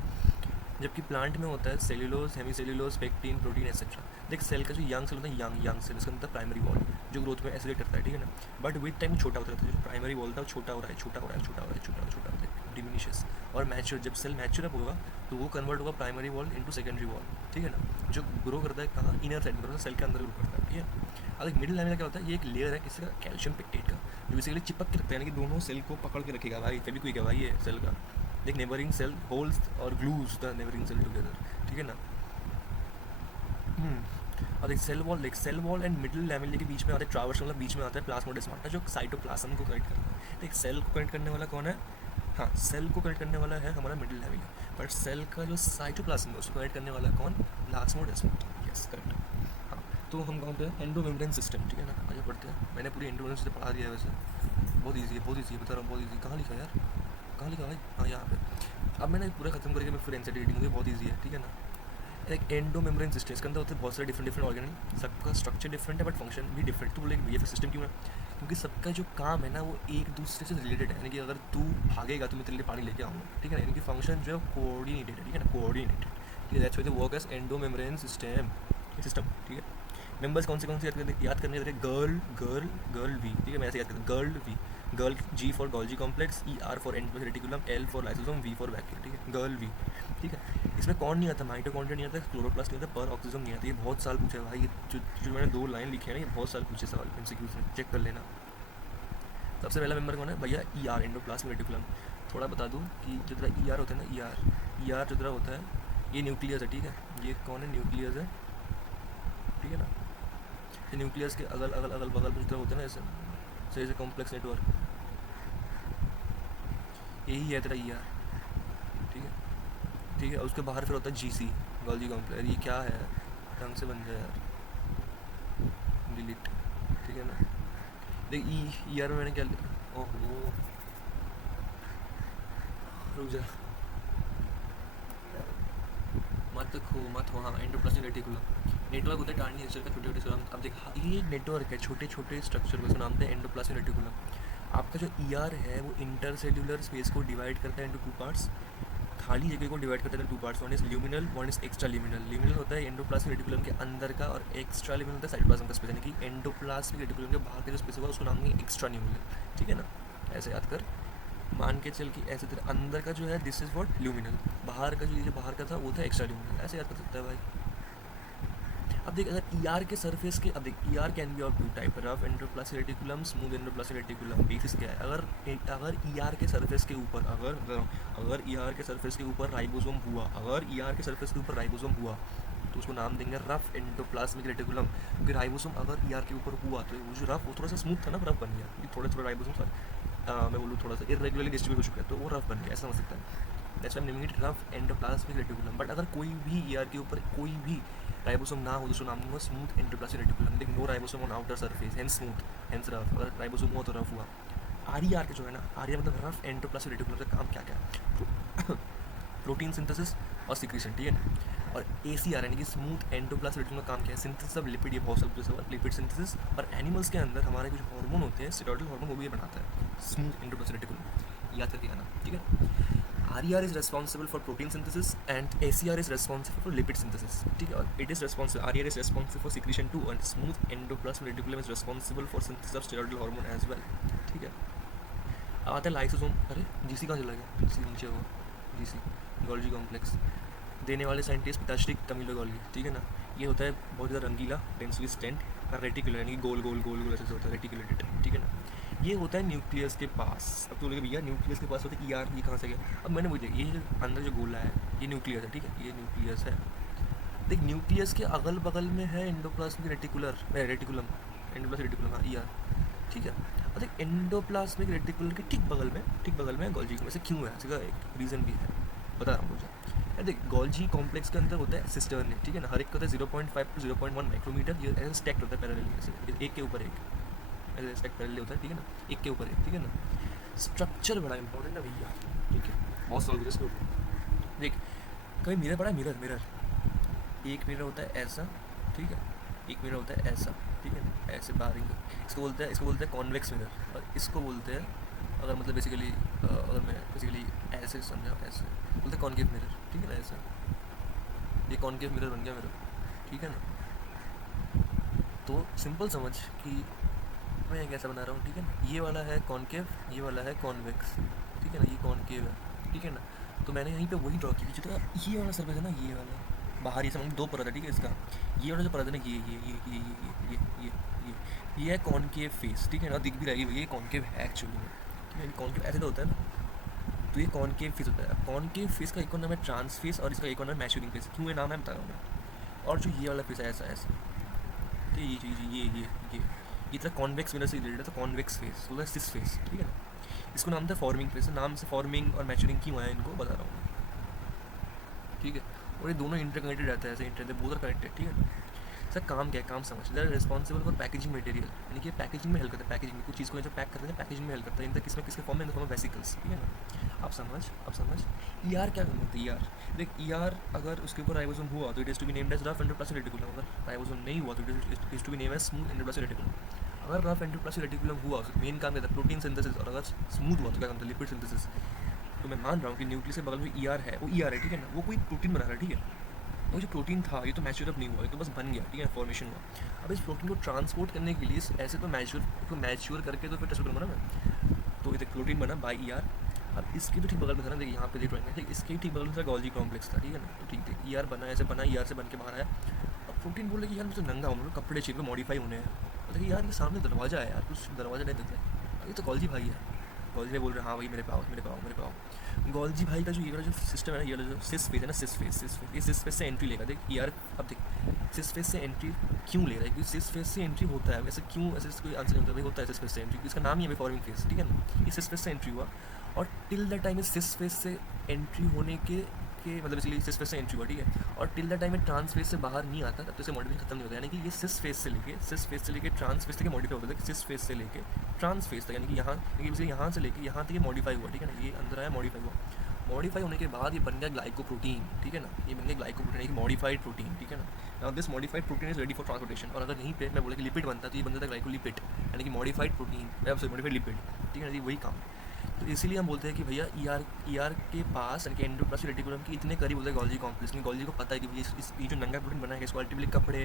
जबकि प्लांट में होता है cellulose, hemicellulose, pectin, protein etcetera. देख सेल का जो यंग सेल होता है, यंग सेल, इसका मतलब प्राइमरी वॉल जो ग्रोथ में एसिलेट करता है, ठीक है ना। बट विद टाइम छोटा होता है, जो प्राइमरी वॉल था वो छोटा हो रहा है, छोटा हो रहा है, छोटा हो रहा है, छोटा छोटा होता है, डिमिनिशेस। और मैच्योर, जब सेल मैच्योर अप होगा तो वो कन्वर्ट होगा primary wall into secondary wall, ठीक है ना। जो ग्रो करता है कहाँ, इनर साइड में, सेल के अंदर ग्रो करता है, ठीक है। अब एक मिडिल लैमिना क्या होता है, ये एक लेयर है किसी का, कैल्शियम पेक्टेट का, जो बेसिकली चिपक के रखता है, यानी कि दोनों सेल को पकड़ के रखेगा भाई, फेविक्विक है भाई ये सेल का। देख नेबरिंग सेल होल्ड्स और glues the neighbouring cell together, ठीक है ना। और एक cell wall and middle lamina के बीच में आता है ट्रावर्स, मतलब बीच में आता है प्लाज्मोडेस्माटा जो साइटोप्लाज्म को कनेक्ट करता है। तो एक सेल को कनेक्ट करने वाला कौन है, हाँ सेल को कनेक्ट करने वाला है हमारा मिडिल लैमिना, बट सेल का जो साइटोप्लाज्म है उसको कनेक्ट करने वाला कौन, प्लाज्मोडेस्माटा, यस करेक्ट। हाँ तो हम कौन हैं, एंडोमेम्ब्रेन सिस्टम, ठीक है ना। आगे पढ़ते हैं, मैंने पूरी एंडोमेम्ब्रेन सिस्टम पढ़ा दिया है वैसे, बहुत ईजी है, बहुत ईजी है, बता रहा हूँ बहुत ईजी। कहाँ लिखा यार, कहाँ लिखा भाई, हाँ यहाँ पे। अब मैंने पूरा खत्म करके मैं फिर एनसीईआरटी रीडिंग होगी, बहुत ईजी है, ठीक है ना। एक एंडोमेम्ब्रेन सिस्टम, इसके अंदर होते हैं बहुत सारे डिफरेंट ऑर्गेनल, सबका स्ट्रक्चर डिफरेंट है बट फंक्शन भी डिफरेंट। तो बोले बीएफएस सिस्टम क्यों है, क्योंकि सबका जो काम है ना वो एक दूसरे से रिलेटेड है, यानी कि अगर तू भागेगा तो मैं तेरे लिए पानी लेके आऊँगा, ठीक है ना। यानी कि फंक्शन जो है कोऑर्डिनेटेड है, ठीक है ना, कोऑर्डिनेटेड, ठीक है। That's why the work as endomembrane system, ठीक है। मेंबर्स कौन से याद करने हैं, गर्ल वी, ठीक है, मैं ऐसे याद करता हूँ, girl G for Golgi complex, E R for endoplasmic reticulum, L for lysosome, V for vacuole, ठीक है, गर्ल वी, ठीक है। इसमें कौन नहीं आता, माइटोकॉन्ड्रिया नहीं आता, क्लोरोप्लास्ट नहीं आता, पर ऑक्सीजन नहीं आता। ये बहुत साल पूछा है भाई, ये जो मैंने 2 लाइन लिखे हैं ना, ये बहुत साल पूछे सवाल एमसीक्यूज में, चेक कर लेना। सबसे पहला मेंबर कौन है भैया, ई आर, एंडोप्लाज्मिक रेटिकुलम। थोड़ा बता दूँ कि जो तेरा ई आर होता है ना, ई आर जो तेरा होता है ये न्यूक्लियस है, ठीक है। ये कौन है, न्यूक्लियस है, ठीक है ना। ये न्यूक्लियस के अगल बगल में जो होते हैं ना ऐसे, सही से कॉम्प्लेक्स नेटवर्क, यही है तेरा ई आर, ठीक है, ठीक है। उसके बाहर फिर होता है जीसी, गोल्जी कॉम्प्लेक्स। ये क्या है, ढंग से बन जाए यार, डिलीट, ठीक है ना। देख ई आर में मैंने क्या लिखा, ओहो रुक जा, मत हो हाँ, एंडोप्लाज्मिक रेटिकुलम। नेटवर्क होता है टार्नी स्ट्रक्चर का, छोटे छोटे सुरंग। अब देख ये नेटवर्क है छोटे छोटे स्ट्रक्चर को, इसका नाम है एंडोप्लाज्मिक रेटिकुलम। आपका जो ईआर है वो इंटरसेल्यूलर स्पेस को डिवाइड करता है इनटू टू पार्ट्स, खाली जगह को डिवाइड करता है two parts, one is luminal one is extra luminal. Luminal होता है एंडोप्लाज्मिक रेटिकुलम के अंदर का, और एक्स्ट्रा ल्यूमिनल होता है साइटोप्लाज्म का स्पेस, यानी कि एंडोप्लाज्मिक रेटिकुलम के बाहर का जो स्पेस होगा उसको नाम है एक्स्ट्रा ल्यूमिनल, ठीक है ना। ऐसे याद कर, मान के चल कि ऐसे तेरे अंदर का जो है दिस इज व्हाट ल्यूमिनल, बाहर का जो बाहर का था वो था एक्स्ट्रा ल्यूमिनल, ऐसे याद कर सकता है भाई। अब देख अगर ईआर के सरफेस के, अब देख ER can be of two type, rough endoplasmic reticulum, smooth endoplasmic reticulum. Basis क्या है, अगर ईआर के सरफेस के ऊपर अगर ईआर के सरफेस के ऊपर राइबोसोम हुआ, अगर ईआर के सरफेस के ऊपर राइबोसोम हुआ तो उसको नाम देंगे रफ एंडोप्लाज्मिक रेटिकुलम। क्योंकि राइबोसोम अगर ईआर के ऊपर हुआ तो वो जो रफ, वो थोड़ा सा स्मूथ था ना, रफ बन गया, क्योंकि थोड़ा थोड़ा राइबोसोम मैं बोलूँ थोड़ा सा इरेगुलरली डिस्ट्रीब्यूट हो चुका है तो वो रफ बन गया, ऐसा समझ सकता है। That's why naming it rough endoplasmic reticulum. But अगर कोई भी ईआर के ऊपर कोई भी राइबोसोम ना हो तो उसको नाम दूंगा स्मूथ एंडोप्लाज्मिक रेटिकुलम। देख no ribosome on outer surface, hence smooth, hence rough. अगर राइबोसोम हुआ तो रफ हुआ। आरईआर के जो है ना, आरईआर मतलब रफ एंडोप्लाज्मिक रेटिकुलम का काम क्या क्या है, प्रोटीन सिंथेसिस और सिक्रीशन, ठीक है ना। और एसीआर यानी कि स्मूथ एंडोप्लाज्मिक रेटिकुलम का काम क्या है, सिंथेसिस ऑफ लिपिड, ये बहुत सब लिपिड सिंथेसिस। और एनिमल्स के अंदर हमारे कुछ हार्मोन होते हैं, स्टेरॉइडल हार्मोन, वो भी ये बनाता है स्मूथ एंडोप्लाज्मिक रेटिकुलम, याद करके आना, ठीक है। RER is responsible for protein synthesis and ACR is responsible for lipid synthesis, ठीक है। और it is responsible, RER is responsible for secretion too, and smooth endoplasmic reticulum is responsible for synthesis of steroidal hormone as well, ठीक है। अब आता है lysosome. अरे GC कहाँ चला गया, जीसी नीचे होगा, जीसी गोल्जी कॉम्प्लेक्स। देने वाले साइंटिस्ट पिताश्री कमिलो गोल्गी, ठीक है ना। ये होता है बहुत ज़्यादा रंगीला, डेंसली स्टेंट, रेटिकुलर यानी कि गोल गोल गोल गोल ऐसे होता है, रेटिकुलेटेड, ठीक है ना। ये होता है न्यूक्लियस के पास। अब तो लगे भैया न्यूक्लियस के पास होता है ईआर, ये कहाँ से गया। अब मैंने मुझे ये अंदर जो गोला है ये न्यूक्लियस है, ठीक है, ये न्यूक्लियस है। देख न्यूक्लियस के अगल बगल में है एंडोप्लाज्मिक रेटिकुलम, एंडोप्लाज्मिक रेटिकुलम, हाँ ईआर, ठीक है। और देख एंडोप्लाज्मिक रेटिकुलम के ठीक बगल में गोल्जी कॉम्प्लेक्स। क्यों है, इसका एक रीज़न भी है, बता रहा हूँ मुझे। देख गोल्जी कॉम्प्लेक्स के अंदर होता है सिस्टर्न, ठीक है ना। हर एक का होता है 0.5 to 0.1 माइक्रोमीटर, ये ऐसे स्टैक्ड होता है पैरेलली, ऐसे एक के ऊपर एक, ऐसे स्टैक पैरेलल होता है, ठीक है ना, एक के ऊपर एक, ठीक है ना। स्ट्रक्चर बड़ा इंपॉर्टेंट है भैया, ठीक है, बहुत सॉल्व इसको। देख कभी मिरर पड़ा है, मिरर एक मिरर होता है ऐसा, ठीक है, एक मिरर होता है ऐसा, ठीक है ना, ऐसे बाहर इसको बोलते हैं कॉन्वेक्स मिरर। और इसको बोलते हैं, अगर मतलब बेसिकली अगर मैं बेसिकली ऐसे समझा, ऐसे बोलते हैं कॉन्केव मिरर, ठीक है ना, ऐसा। ये कॉन्केव मिरर बन गया मेरा, ठीक है ना। तो सिंपल समझ कि मैं कैसा बना रहा हूँ, ठीक है ना। ये वाला है कॉन्केव, ये वाला है कॉन्वेक्स, ठीक है ना, ये कॉन्केव है, ठीक है ना। तो मैंने यहीं पे वही ड्रॉ की, जितना ये वाला सर्फेस है ना, ये वाला बाहर, ये समझ दो परत है, ठीक है। इसका ये वाला जो परत है ना, ये है कॉन्केव फेस, ठीक है ना। दिख भी रही है ये कॉन्केव है एक्चुअली में, ठीक है। कॉन्केव ऐसे तो होता है ना, तो ये कॉन्केव फेस होता है। कॉन्केव फेस का एक और नाम है ट्रांस फेस, और इसका एक और नाम है मैच्योरिंग फेस। क्यों ये नाम है बता रहा हूँ मैं। और जो ये वाला फेस है ऐसा ऐसा, तो ये चीज़ ये तरह कॉन्वेक्स मिरर से रिलेटेड है, तो कॉन्वेक्स फेस होता है सिस फेस, ठीक है ना। इसको नाम था फॉर्मिंग फेस, नाम से फॉर्मिंग और मैच्योरिंग क्यों आया इनको बता रहा हूँ, ठीक है। और ये दोनों इंटरकनेक्टेड रहता है, ऐसे इंटर बोथ आर कनेक्टेड, ठीक है ना। सर काम क्या है, काम समझ, they are responsible for packaging material, यानी कि पैकेजिंग में हेल्प करता है। पैकेजिंग में कुछ चीज़ को जो पैक करते हैं पैकेजिंग में हेल्प करता है, इनका किसके फॉर्म में, in the form of vesicles, ठीक है ना। आप समझ ईआर क्या करना होता है। ईआर देख, ईआर अगर उसके ऊपर राइबोसोम हुआ तो it is to be named as rough endoplasmic reticulum. अगर राइबोसोम नहीं हुआ तो it is to be named as smooth endoplasmic reticulum. अगर रफ एंडोप्लाज्मिक रेटिकुलम हुआ उसका मेन काम क्या था, प्रोटीन सिंथेसिस। और अगर स्मूथ हुआ तो क्या काम था, लिपिड सिंथेसिस। तो मैं मान रहा हूँ कि न्यूक्लियस के बगल में ईआर है, वो ईआर है, ठीक है ना, वो कोई प्रोटीन बना रहा है, ठीक है। वो जो प्रोटीन था ये तो मैच्योर अप नहीं हुआ, ये तो बस बन गया, ठीक है, फॉर्मेशन हुआ। अब इस प्रोटीन को ट्रांसपोर्ट करने के लिए ऐसे तो मैच्योर करके तो फिर टेस्ट करूँगा ना मैं। तो ये प्रोटीन बना बाई ईआर। अब इसके तो ठीक बगल में था ना, देखिए यहाँ पे देख रहे हैं, इसके ठीक बगल में था गोल्जी कॉम्प्लेक्स था, ठीक है ना। तो ठीक है, ईआर बना, ऐसे बना, ईआर से बन के बाहर आया। अब प्रोटीन बोले कि यार मुझे नंगा हूँ, कपड़े चाहिए, मॉडिफाई होने हैं। देखिए यार ये सामने दरवाज़ा है यार, कुछ दरवाज़ा नहीं देता है, ये तो गोल्जी भाई है। गोल्जी भाई बोल रहे हैं हाँ भाई मेरे पाओ। गोल्जी भाई का जो ये वाला जो सिस्टम है ना, ये वाला जो सिस फेस है ना, सिस फेस ये सिस फेस से एंट्री लेगा। देख यार, अब देख सिस फेस से एंट्री क्यों ले रहा है, क्योंकि सिस फेस से एंट्री होता है, वैसे क्यों ऐसे कोई आंसर नहीं होता, भाई होता है सिस फेस से एंट्री, इसका नाम ही है फॉर्मिंग फेस, ठीक है ना। ये सिस फेस से एंट्री हुआ, और till the time cis face से एंट्री होने के मतलब इसलिए सिस फेस से एंट्री हुआ, ठीक है। और टिल द टाइम में ट्रांस फेस से बाहर नहीं आता, तब तो इसे मॉडिफिकेशन खत्म नहीं होता। यानी कि ये सिस फेस से लेके ट्रांस फेस तक मॉडिफाई होता है, सिस फेस से लेके ट्रांस फेस तक, यानी कि यहाँ से लेके यहाँ तक ये मॉडिफाई हुआ, ठीक है ना। ये अंदर आया, मॉडिफाई हुआ, मॉडिफाई होने के बाद ये बन गया ग्लाइकोप्रोटीन, ठीक है ना, ये बन गया ग्लाइकोप्रोटीन, एक मॉडिफाइड प्रोटीन, ठीक है ना। Now this modified protein is ready for transportation. और अगर यहीं पे मैं बोला कि लिपिड बनता तो ये बनता था ग्लाइकोलिपिड, यानी कि मॉडिफाइड प्रोटीन, मॉडिफाइड लिपिड, ठीक है ना, वही काम। तो इसीलिए हम बोलते हैं कि भैया ई आर के पास यानी कि एंडोप्लाज्मिक रेटिकुलम के इतने करीब होता है गोल्जी कॉम्प्लेक्स में। गोल्जी को पता है कि भैया ये जो नंगा प्रोटीन बना है इसको अल्टीमेटली कपड़े,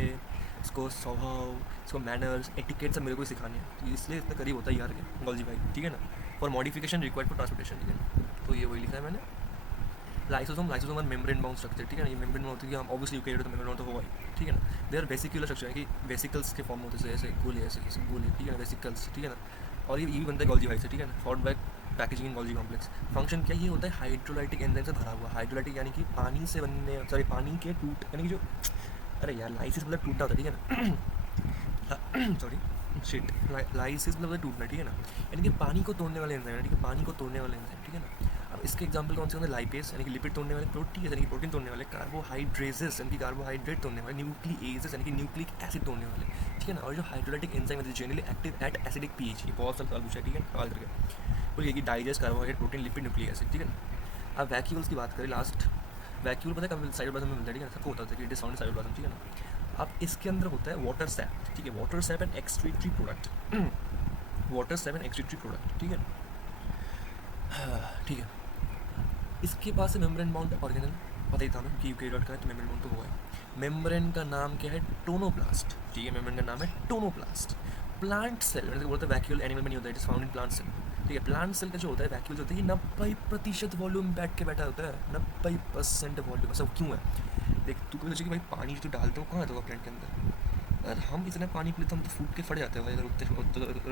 इसको स्वभाव, इसको मैनर्स, एटिकेट सब मेरे को सिखाने हैं, तो इसलिए इतना करीब होता है ई आर के गोल्जी भाई, ठीक है ना। For modification required for transportation, ठीक है। तो ये वही लिखा है मैंने। लाइसोसोम और मेम्ब्रेन बाउंड स्ट्रक्चर, ठीक है ना। ये मेम्ब्रेन होती है कि हम ऑब्वियसली यूकेरियोट तो मेम्ब्रेन बाउंड तो होगा ही, ठीक है ना। दे आर वेसिकुलर स्ट्रक्चर है कि वेसिकल्स के फॉर्म होते हैं, ऐसे गोले, ऐसे गोले, ठीक है ना, वेसिकल्स, ठीक है ना। और ये भी बनता है गोल्जी भाई से, ठीक है ना। फॉर्ड बैक पैकेजिंग इन गोल्जी कॉम्प्लेक्स। फंक्शन क्या ये होता है, हाइड्रोलाइटिक एंजाइम से भरा हुआ। हाइड्रोलाइटिक यानी कि पानी से बनने, सॉरी पानी के टूट, यानी कि जो, अरे यार लाइसिस मतलब टूटा होता है, ठीक है ना। सॉरी शिट, लाइसिस मतलब टूटना, ठीक है ना, यानी कि पानी को तोड़ने वाले एंजाइम, यानी कि पानी को तोड़ने वाले एंजाइम, ठीक है ना। अब इसके एग्जांपल कौन से होंगे, लाइपेज यानी कि लिपिड तोड़ने वाले, प्रोटीन यानी कि प्रोटीन तोड़ने वाले, कार्बोहाइड्रेजेस यानी कि कार्बोहाइड्रेट तोड़ने वाले, न्यूक्लिएजेस यानी कि न्यूक्लिक एसिड तोड़ने वाले, ठीक है ना। और जो हाइड्रोलाइटिक एंजाइम है generally active at acidic pH, ये बहुत सारा सवाल पूछा है, ठीक है, सवाल करके बोलिए कि digest carbohydrate, protein, lipid, nucleic acid, ठीक है ना। अब वैक्यूल्स की बात करें, लास्ट वैक्यूल पता है साइटोप्लाज्म में मिलता है, ठीक है, सबको होता है कि it is found in cytoplasm, ठीक है ना। अब इसके अंदर होता है वाटर सैप, ठीक है, water SAP and excretory product, water SAP and excretory product, ठीक है, ठीक है। इसके पास है मेम्ब्रेन बाउंड ऑर्गेनल, पता ही था ना कि यूकेरियोट का है तो मेम्ब्रेन बाउंड तो हुआ है। मेम्ब्रेन का नाम क्या है, टोनोप्लास्ट, ठीक है, मेम्ब्रेन का नाम है टोनोप्लास्ट। प्लांट सेल मैंने बोलता है वैक्यूल एनिमल में नहीं होता है, it is found in plant cell, ठीक है। प्लांट सेल का जो होता है वैक्यूल होता है, ये 90% वॉल्यूम बैठ के बैठा होता है, 90% वॉल्यूम। ऐसा क्यों है, देख तू कभी सोचे कि भाई पानी जो डालते हो कहाँ रहता होगा प्लांट के अंदर। अगर हम इतना पानी पीते हम तो फूट के फट जाते हैं भाई, अगर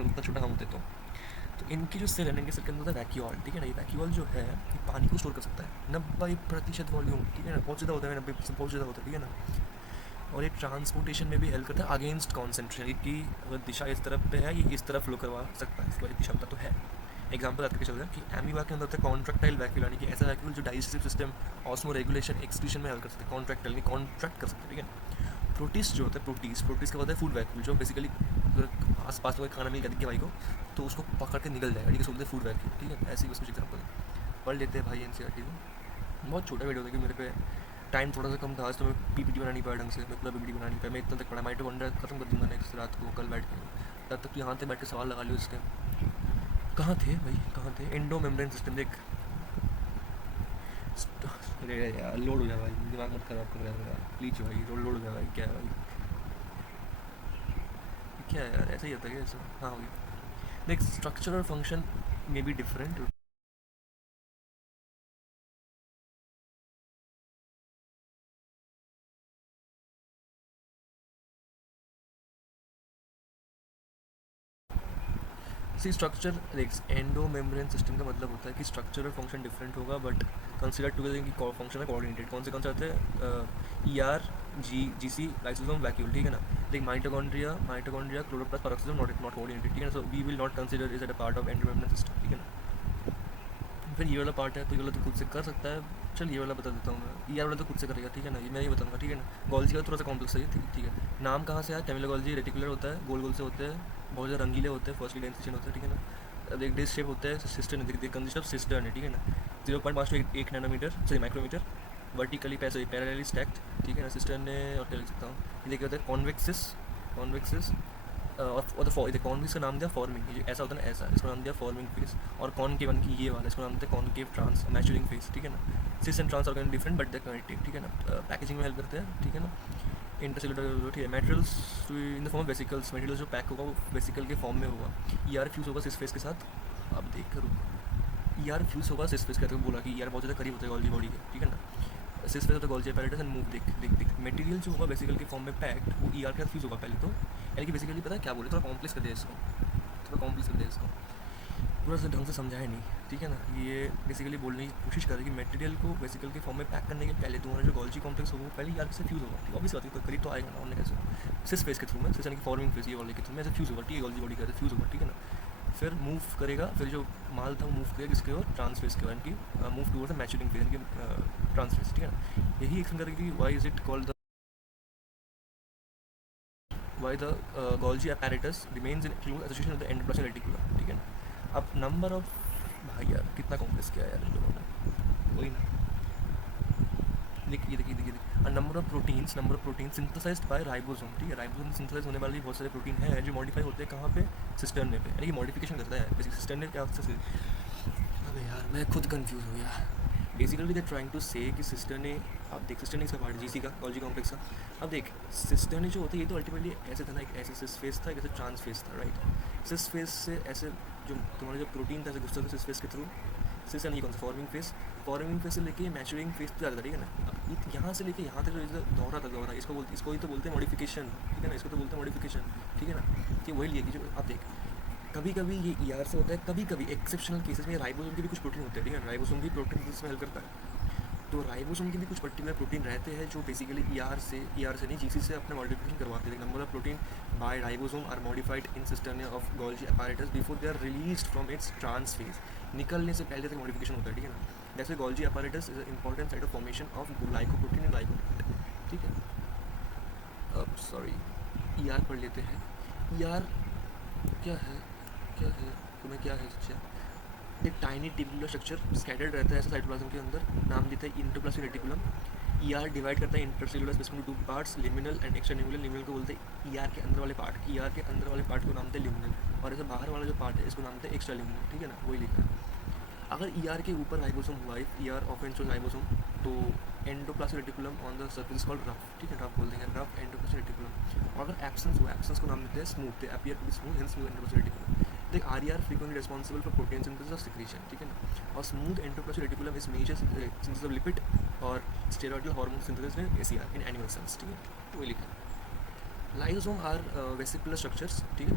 उतना छोटा हम होते तो इनकी जो सेल है इनके सेल के अंदर होता है वैक्यूल, ठीक है ना। ये वैक्यूल जो है ये पानी को स्टोर कर सकता है 90% वॉल्यूम, ठीक है ना, बहुत ज़्यादा होता है, 90% बहुत ज़्यादा होता है, ठीक है ना। और ये ट्रांसपोर्टेशन में भी हेल्प करता है अगेंस्ट कॉन्सेंट्रेशन, कि अगर दिशा इस तरफ पे है ये इस तरफ फ्लो करवा सकता है, इसको इतनी क्षमता तो है। एग्जाम्पल आपके चल रहा है कि एमीबा के अंदर होता है कॉन्ट्रैक्टाइल वैक्यूल, यानी कि ऐसा वैक्यूल जो digestive system, osmo regulation, excretion में हेल्प कर सकते हैं, कॉन्ट्रैक्टाइल यानी कॉन्ट्रैक्ट कर सकते हैं, ठीक है। प्रोटीस जो होता है, प्रोटीस का होता है फूड वैक्यूल, जो बेसिकली आस पास में खाना मिल गया दिख गया भाई को तो उसको पकड़ के निकल जाएगा, ठीक है, उसको बोलते हैं फूड वैक्यूल, ठीक है। ऐसे ही उसको एग्जाम्पल पढ़ लेते हैं भाई एनसीईआरटी को। बहुत छोटा वीडियो था कि मेरे पे टाइम थोड़ा सा कम था आज, तो मैं पीपीटी बना नहीं पाया ढंग से, मैं पूरा पीपीटी बना नहीं पाया, मैं इतना तक पढ़ा, माइटोकॉन्ड्रिया खत्म कर दूंगा नेक्स्ट रात को, कल बैठ के। तब तक तो यहाँ से बैठ के सवाल लगा लियो इसके। कहाँ थे भाई, कहाँ थे, एंडो मेम्ब्रेन सिस्टम देख। अरे यार लोड हो गया भाई, दिमाग मत खराब कर यार प्लीज भाई, लोड हो गया भाई, क्या है भाई, क्या है यार, ऐसा ही होता है क्या ऐसा, हाँ हो गया। देख स्ट्रक्चर और function may be different. See structure देख, एंडो मेम्ब्रेन सिस्टम का मतलब होता है कि स्ट्रक्चर और फंक्शन डिफरेंट होगा बट कंसिडर टुगेदर की फंक्शन है कोऑर्डिनेटेड। कौन से आते हैं, E R G C lysosome vacuole, ठीक है ना। Like mitochondria chloroplast peroxisome not coordinated, ठीक है ना। So we will not consider is at a part of endo membrane system, ठीक है ना। फिर ये वाला पार्ट है तो ये वाला तो खुद से कर सकता है, चल ये वाला बता देता हूँ मैं, ये वाला तो खुद से करेगा, ठीक है ना, ये मैं ही बताऊँगा, ठीक है ना। गोल्जी का थोड़ा सा कॉम्प्लेक्स है, ठीक है। नाम कहाँ से आया, कैमिलो गोल्जी, रेटिकुलर होता है, गोल गोल से होते हैं, बहुत ज़्यादा रंगीले होते हैं, फर्स्टली डेंसिशन होता है, ठीक है ना। अब एक डिश शेप होता है, सिस्टर्न कंसिस्ट ऑफ सिस्टर्न है, ठीक है ना। 0.5 to 1 nanometre, sorry micrometre, vertically parallelly stacked, ठीक है ना। सिस्टर्न ने और क्या लिख सकता हूँ, ये देखिए होता है कॉन्वेक्सिस और कॉन्वेक्स का नाम दिया फॉर्मिंग, ये ऐसा होता है ना ऐसा, इसको नाम दिया फॉर्मिंग फेस। और कॉनकेव की ये वाला, इसको नाम दिया कॉनकेव ट्रांस मैचुरिंग फेस, ठीक है ना। Cis and trans organ different but the connective, ठीक है ना। पैकेजिंग में हेल्प करते हैं, ठीक है ना। इंटरसेलुलर, ठीक है। Materials in the form of vesicles, material जो पैक होगा वो वेसिकल के फॉर्म में होगा। ई आर फ्यूज होगा सिस फेस के साथ, अब देख करो, ई आर फ्यूज होगा सिस फेस के साथ, बोला कि ई आर बहुत ज़्यादा करीब होता है गोल्जी बॉडी के, ठीक है ना। सिस फेस होता है गोल्जी अपैरेटस एंड मूव, देख मटेरियल जो होगा वेसिकल के फॉर्म में पैक्ड वो ई आर के साथ फ्यूज होगा पहले तो, यानी कि बेसिकली पता है क्या बोले, थोड़ा कॉम्प्लेक्स कर दिया इसको, थोड़ा कॉम्प्लेक्स कर दिया इसको, पूरा से ढंग से समझाया नहीं, ठीक है ना। ये बेसिकली बोलने की कोशिश कर रही है कि मटेरियल को वेसिकल के फॉर्म में पैक करने के पहले तुम्हारा जो गोल्जी कॉम्प्लेक्स होगा वो पहले यार से फ्यूज होगा, ठीक है। ऑब्वियस बात है, तो करीब तो आएगा ना, उन्होंने कैसे सिस फेस के थ्रू में, सिस यानी कि फॉर्मिंग फेस, ये वाले के थ्रू में ऐसे फ्यूज होगा, ठीक है, गोल्जी बॉडी का फ्यूज होगा, ठीक है ना। फिर मूव करेगा, फिर जो माल था वो मूव करेगा किसके और ट्रांसफेस के, यानी कि move towards the maturing phase, यानी कि ट्रांसफेस, ठीक है ना। यही एक्सप्लेन करेगी कि why is it called why the Golgi apparatus remains in close association with the endoplasmic reticulum, ठीक है ना। अब नंबर ऑफ, भाई यार कितना कॉम्प्लेक्स किया है यार इन लोगों ने, वही ना, देखिए number of protein synthesised by ribosome, ठीक है। राइबोसोम सिंथेसाइज होने वाले बहुत सारे प्रोटीन हैं जो मॉडिफाई होते हैं कहाँ पे, सिस्टर्ने पे, यानी कि मॉडिफिकेशन करता है बेसिक सिस्टर्ने क्या। अबे यार मैं खुद कंफ्यूज हो गया। बेसिकली दे ट्राइंग टू से कि सिस्टर्ने, आप देख सिस्टर्ने इसका पार्ट जीसी का गोल्जी कॉम्प्लेक्स का। अब देख सिस्टर्ने जो होता है ये तो अल्टीमेटली ऐसे था ना, एक ऐसे सिस फेस था, एक ऐसे ट्रांस फेस था, राइट। सिस फेस से ऐसे जो तुम्हारा जो प्रोटीन था ऐसे घुसता था सिस फेस के थ्रू, सिस यानी कौन सा फॉर्मिंग फेस से लेके मैचुरिंग फेस पे जाता था, ठीक है ना। अब यहाँ से लेके यहाँ तक जो दौरा इसको ही तो बोलते हैं मॉडिफिकेशन, ठीक है ना, इसको तो बोलते हैं मॉडिफिकेशन, ठीक है ना। कि वही लिए कि जो आप देख कभी कभी ये ईआर से होता है, कभी कभी एक्सेप्शनल केसेस में राइबोसोम के भी कुछ प्रोटीन होते हैं, ठीक है। राइबोसोम भी प्रोटीन में हेल्प करता है, तो राइबोसोम के भी कुछ पर्टिकुलर प्रोटीन रहते हैं जो बेसिकली ईआर से नहीं जीसी से अपना मॉडिफिकेशन करवाते हैं। Number of protein by ribosome are modified in cisternae of Golgi apparatus before they are release from its trans phase, निकलने से पहले तक मॉडिफिकेशन होता है, ठीक है ना। जैसे Golgi apparatus is important site of formation of glycoprotein and glycolipid, ठीक है। अब सॉरी ईआर पढ़ लेते हैं। ईआर क्या है, तुम्हें क्या है सच्चा। एक टाइनी टिब्युलर स्ट्रक्चर स्कैटर्ड रहता है ऐसा साइटोप्लाज्म के अंदर, नाम देता है इंटरप्लाज्मिक रेटिकुलम। ईआर डिवाइड करता है इंटरसेलुलर स्पेस में two parts, luminal and extranuclear. Luminal को बोलते हैं ईआर के अंदर वाले पार्ट, ईआर के अंदर वाले पार्ट को नाम देते हैं लिमिनल, और ऐसे बाहर वाला जो पार्ट है इसको नाम देते हैं एक्स्ट्रा लिमिनल, ठीक है ना, वही लिखा है। अगर ईआर के ऊपर राइबोसोम हुआ, ईआर ऑफेन शोज राइबोसोम, तो endoplasmic reticulum on the surface called rough, ठीक है, रफ बोल देंगे, रफ एंडोप्लाज्मिक रेटिकुलम। और अगर एब्सेंस हुआ, एब्सेंस को नाम देते हैं smooth, they appear to be smooth, hence smooth endoplasmic reticulum. देख RER frequently responsible for protein synthesis और सिक्रीशन, ठीक है ना। और smooth endoplasmic reticulum is major synthesis of lipid और स्टेरॉइडल हार्मोन सिंथेसिस में एसीआर इन एनिमल सेल्स, ठीक है, तो वही लिखा है। लाइसोसोम आर वेसिकुलर स्ट्रक्चर्स, ठीक है,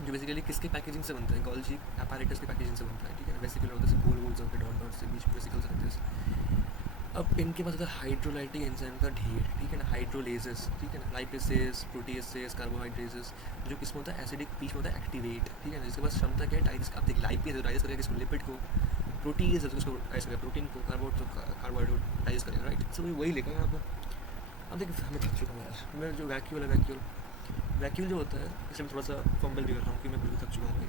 जो बेसिकली किसके पैकेजिंग से बनता है, गोल्जी apparatus के पैकेजिंग से बनता है, ठीक है। वेसिकुलर होता है गोल गोल होते हैं, डॉट डॉट से बीच में वेसिकल्स रहते हैं। अब इनके पास होता है हाइड्रोलाइटिक एंजाइम का ढेर, ठीक है ना, हाइड्रोलेजेस, ठीक है ना, लाइपेसेस, प्रोटीएसेस, कार्बोहाइड्रेसेस, जो किसमें होता है एसिडिक, बीच में होता है एक्टिवेट, ठीक है ना, जिसके पास क्षमता क्या है डाइजेस्ट। अब देख लाइपेस डाइजेस्ट करेगा किसको, लिपिड को, प्रोटीएस है तो उसको डाइजेस्ट करेगा प्रोटीन को, कार्बोहाइड्रेट डाइजेस्ट करेगा, राइट। सो वही लिखा है यहाँ पर। अब देख हमें थक चुका हूँ यार, मेरा जो वैक्यूल जो होता है, इसलिए मैं थोड़ा सा फंबल भी कर रहा हूँ कि मैं बिल्कुल थक चुका हूँ भाई।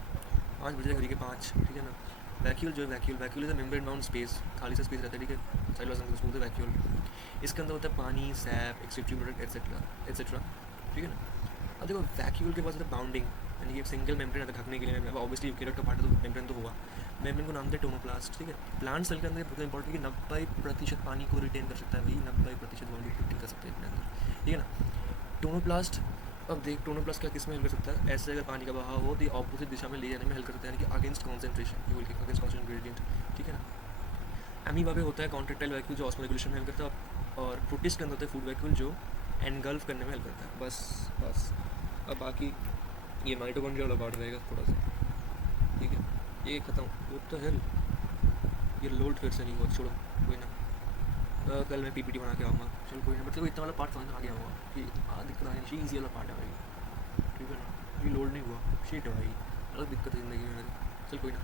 5 बजे घड़ी के 5, ठीक है ना। वैक्यूल जो है vacuole is a membrane bound space, खाली सा स्पेस रहता है, ठीक है, साइटोप्लाज्म को बोलते हैं वैक्यूल। इसके अंदर होता है पानी, सैप, एक्सेप्टिव प्रोडक्ट एटसेट्रा, ठीक है ना। अब देखो वैक्यूल के पास होता है बाउंडिंग, यानी कि एक सिंगल मेम्ब्रेन आता है ढकने के लिए। अब ऑब्वियसली यूकेरियोट का पार्ट है तो मेम्ब्रेन तो हुआ, मेम्ब्रेन को नाम देते हैं टोनोप्लास्ट, ठीक है। प्लांट सेल के अंदर बहुत इंपॉर्टेंट कि 90% पानी को रिटेन कर सकता है भाई, 90% वॉल्यूम रिटेन कर सकते हैं अपने अंदर, ठीक है ना। टोनोप्लास्ट, अब देख टोनोप्लास्ट क्या किस में हेल्प कर सकता है, ऐसे अगर पानी का बहाव हो तो ये ऑपोजिट दिशा में ले जाने में हेल्प कर सकता है, यानी कि अगेंस्ट कॉन्सेंट्रेशन, ये बोल के अगेंस्ट कॉन्सेंट्रेशन ग्रेडियंट, ठीक है ना। अमीबा पे होता है कॉन्ट्रेक्टाइल वैक्यूल जो ऑस्मोरेगुलेशन में हेल्प करता है, और प्रोटिस्ट के अंदर होता है फूड वैक्यूल जो एनगल्फ करने में हेल्प करता है। बस अब बाकी ये माइटोकॉन्ड्रिया वाला पार्ट रहेगा थोड़ा सा, ठीक है, ये खत्म होता है। ये लोड फिर से नहीं हुआ, छोड़ो कोई ना, कल मैं पीपीटी बना के आऊँगा, चलो कोई ना। बट इतना वाला पार्ट समझ में आ गया होगा कि दिक्कत आनी चाहिए, ईजी वाला पार्ट है भाई, ठीक है ना। ये लोड नहीं हुआ, शीट है भाई, अलग दिक्कत है ज़िंदगी में मेरी, चल कोई ना।